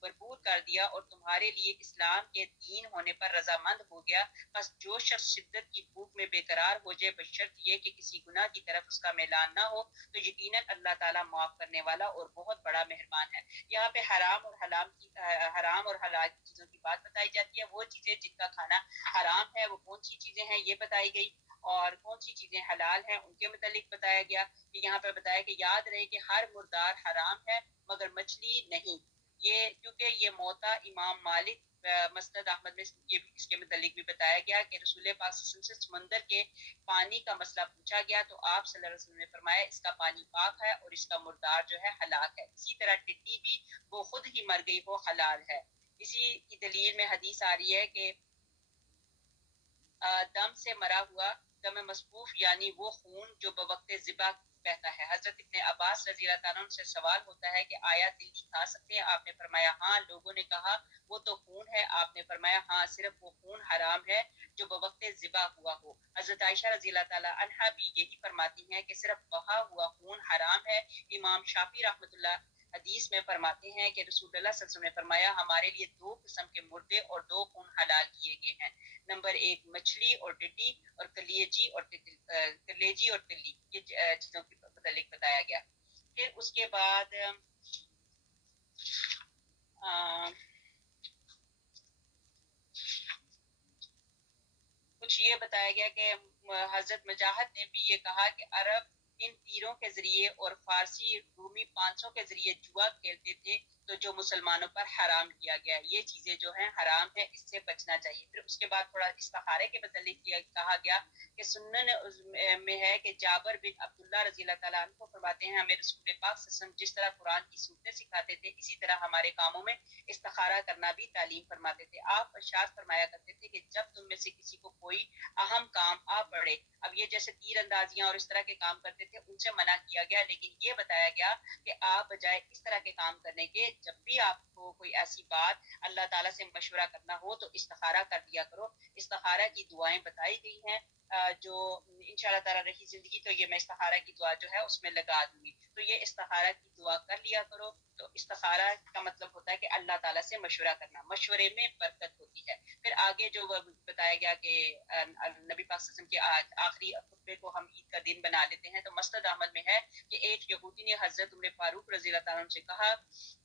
بھرپور کر دیا اور تمہارے لیے اسلام کے دین ہونے پر رضامند ہو گیا. بس جو شخص شدت کی بھوک میں بے قرار ہو جائے بشرط یہ کہ کسی گناہ کی طرف اس کا میلان نہ ہو تو یقیناً اللہ تعالیٰ معاف کرنے والا اور بہت بڑا مہربان ہے. یہاں پہ حرام اور حلال کی چیزوں کی بات بتائی جاتی ہے. وہ چیزیں جن کا کھانا حرام ہے وہ کون سی چیزیں ہیں یہ بتائی گئی، اور کون سی چیزیں حلال ہیں ان کے متعلق بتایا گیا. یہاں پہ بتایا کہ یاد رہے کہ ہر مردار حرام ہے مگر مچھلی نہیں. یہ کیونکہ یہ موتا امام مالک مسند احمد میں اس کے متعلق بھی بتایا گیا کہ رسول پاک صلی اللہ علیہ وسلم سے سمندر کے پانی کا مسئلہ پوچھا گیا تو آپ صلی اللہ علیہ وسلم نے فرمایا اس کا پانی پاک ہے اور اس کا مردار جو ہے حلال ہے. اسی طرح ٹڈی بھی وہ خود ہی مر گئی وہ حلال ہے. اسی کی دلیل میں حدیث آ رہی ہے کہ دم سے مرا ہوا دم مسفوف یعنی وہ خون جو بوقت ذبح بہتا ہے. حضرت ابن عباس رضی اللہ تعالیٰ عنہ سے سوال ہوتا ہے کہ آیا تلی کھا سکتے ہیں؟ آپ نے فرمایا ہاں. لوگوں نے کہا وہ تو خون ہے. آپ نے فرمایا ہاں صرف وہ خون حرام ہے جو بوقت ذبح ہوا ہو. حضرت عائشہ رضی اللہ تعالیٰ عنہا بھی یہی فرماتی ہیں کہ صرف بہا ہوا خون حرام ہے. امام شافعی رحمۃ اللہ حدیث میں فرماتے ہیں کہ رسول اللہ صلی اللہ علیہ وسلم نے فرمایا ہمارے لیے 2 قسم کے مردے اور 2 خون حلال کیے گئے ہیں. نمبر 1 مچھلی اور ٹڈی اور کلیجی اور تلی، یہ چیزوں کے متعلق بتایا گیا. پھر اس کے بعد کچھ یہ بتایا گیا کہ حضرت مجاہد نے بھی یہ کہا کہ عرب ان تیروں کے ذریعے اور فارسی رومی 500 کے ذریعے جوا کھیلتے تھے تو جو مسلمانوں پر حرام کیا گیا ہے، یہ چیزیں جو ہیں حرام ہیں، اس سے بچنا چاہیے۔ پھر اس کے بعد تھوڑا استخارے کے متعلق کہا گیا کہ سنن میں ہے کہ جابر بن عبداللہ رضی اللہ تعالیٰ عنہ فرماتے ہیں ہمیں رسول پاک صلی اللہ علیہ وسلم جس طرح قرآن کی صورتیں سکھاتے تھے، اسی طرح ہمارے کاموں میں استخارہ کرنا بھی تعلیم فرماتے تھے۔ آپ ارشاد فرمایا کرتے تھے کہ جب تم میں سے کسی کو کوئی اہم کام آ پڑے، اب یہ جیسے تیر اندازیاں اور اس طرح کے کام کرتے تھے ان سے منع کیا گیا، لیکن یہ بتایا گیا کہ آپ بجائے اس طرح کے کام کرنے کے جب بھی آپ کو کوئی ایسی بات اللہ تعالیٰ سے مشورہ کرنا ہو تو استخارہ کر لیا کرو۔ استخارہ کی دعائیں بتائی گئی ہیں، جو انشاءاللہ تعالیٰ رہی زندگی تو یہ میں استخارہ کی دعا جو ہے اس میں لگا دوں گی، تو یہ استخارہ کی دعا کر لیا کرو۔ تو استخارہ کا مطلب ہوتا ہے کہ اللہ تعالیٰ سے مشورہ کرنا، مشورے میں برکت ہوتی ہے۔ پھر آگے جو بتایا گیا کہ نبی پاک صلی اللہ علیہ وسلم کے آخری خطبے کو ہم عید کا دن بنا لیتے ہیں، تو مسند احمد میں ہے کہ ایک یہودی نے حضرت عمر فاروق رضی اللہ تعالیٰ عنہ سے کہا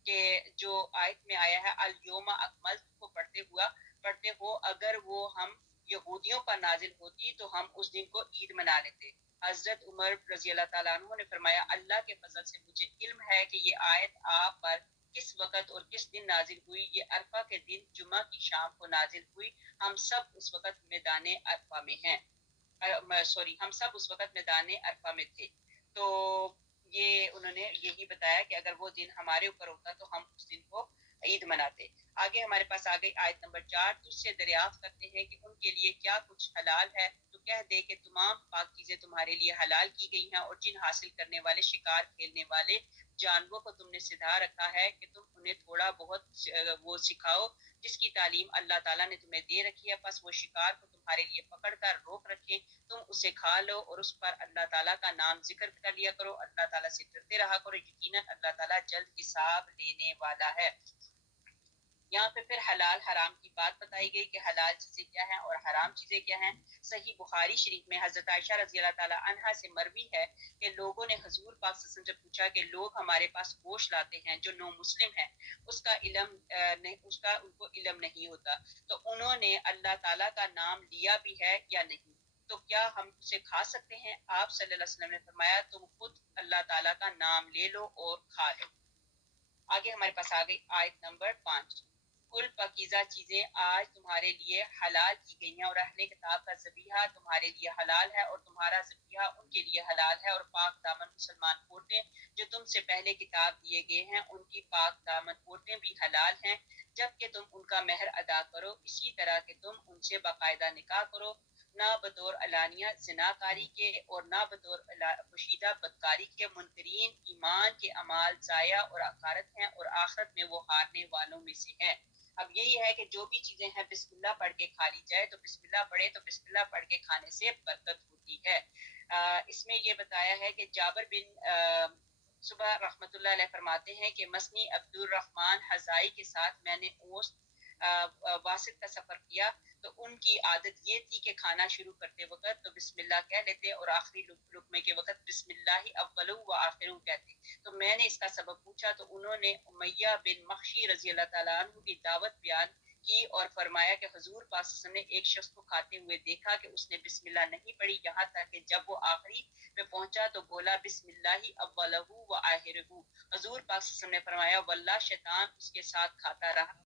کہ جو آیت میں آیا ہے الیوم اکملت کو پڑھتے ہو، اگر وہ ہم یہودیوں پر نازل ہوتی تو ہم اس دن کو عید منا لیتے۔ حضرت عمر رضی اللہ تعالیٰ عنہ نے فرمایا اللہ کے فضل سے مجھے علم ہے کہ یہ آیت آپ پر کس وقت اور کس دن نازل ہوئی، یہ عرفہ کے دن جمعہ کی شام کو نازل ہوئی۔ ہم سب اس وقت میدان عرفہ میں ہیں، ہم سب اس وقت میدان عرفہ میں تھے۔ تو یہ انہوں نے یہی بتایا کہ اگر وہ دن ہمارے اوپر ہوتا تو ہم اس دن کو عید مناتے۔ آگے ہمارے پاس آ گئی آیت نمبر 4، تجھ سے دریافت کرتے ہیں کہ ان کے لیے کیا کچھ حلال ہے، تو کہہ دے کہ تمام پاک چیزیں تمہارے لیے حلال کی گئی ہیں، اور جن حاصل کرنے والے شکار کھیلنے والے جانوروں کو تم نے سدھا رکھا ہے کہ تم انہیں تھوڑا بہت وہ سکھاؤ جس کی تعلیم اللہ تعالیٰ نے تمہیں دے رکھی ہے، پس وہ شکار کو تمہارے لیے پکڑ کر روک رکھیں، تم اسے کھا لو اور اس پر اللہ تعالیٰ کا نام ذکر کر لیا کرو، اللہ تعالیٰ سے ڈرتے رہا کرو، یقیناً اللہ تعالیٰ جلد حساب لینے والا ہے۔ یہاں پہ پھر حلال حرام کی بات بتائی گئی کہ حلال چیزیں کیا ہیں اور حرام چیزیں کیا ہیں۔ صحیح بخاری شریف میں حضرت عائشہ رضی اللہ تعالی عنہا سے مروی ہے کہ لوگوں نے حضور پاک صلی اللہ علیہ وسلم سے پوچھا کہ لوگ ہمارے پاس گوشت لاتے ہیں جو نو مسلم ہیں، اس کا ان کو علم نہیں ہوتا، تو انہوں نے اللہ تعالیٰ کا نام لیا بھی ہے یا نہیں، تو کیا ہم اسے کھا سکتے ہیں؟ آپ صلی اللہ علیہ وسلم نے فرمایا تم خود اللہ تعالیٰ کا نام لے لو اور کھا لو۔ آگے ہمارے پاس آ گئی آیت نمبر 5، کل پاکیزہ چیزیں آج تمہارے لیے حلال کی گئی ہیں، اور اہل کتاب کا ذبیحہ تمہارے لیے حلال ہے اور تمہارا ذبیحہ ان کے لیے حلال ہے، اور پاک دامن مسلمان عورتیں جو تم سے پہلے کتاب دیے گئے ہیں ان کی پاک دامن عورتیں بھی حلال ہیں، جب کہ تم ان کا مہر ادا کرو، اسی طرح کہ تم ان سے باقاعدہ نکاح کرو، نہ بطور علانیہ زناکاری کے اور نہ بطور پوشیدہ بدکاری کے۔ منکرین ایمان کے اعمال ضائع اور اخارت ہیں، اور آخرت میں وہ ہارنے والوں میں سے ہیں۔ اب یہی ہے کہ جو بھی چیزیں ہیں بسم اللہ پڑھ کے کھا لی جائے، تو بسم اللہ پڑھے تو بسم اللہ پڑھ کے کھانے سے برکت ہوتی ہے۔ اس میں یہ بتایا ہے کہ جابر بن صبح رحمۃ اللہ علیہ فرماتے ہیں کہ مسنی عبد الرحمن حزائی کے ساتھ میں نے اوست واسط کا سفر کیا، تو ان کی عادت یہ تھی کہ کھانا شروع کرتے وقت تو بسم اللہ کہہ لیتے اور آخری لقمے کے وقت بسم اللہ اولو و آخرو کہتے۔ تو میں نے اس کا سبب پوچھا تو انہوں نے امیہ بن مخشی رضی اللہ تعالیٰ عنہ کی دعوت بیان کی اور فرمایا کہ حضور پاک صلی اللہ علیہ وسلم نے ایک شخص کو کھاتے ہوئے دیکھا کہ اس نے بسم اللہ نہیں پڑھی، یہاں تک کہ جب وہ آخری پہ پہنچا تو بولا بسم اللہ اولہ و آخرہ۔ حضور پاک صلی اللہ علیہ وسلم نے فرمایا واللہ شیطان اس کے ساتھ کھاتا رہا۔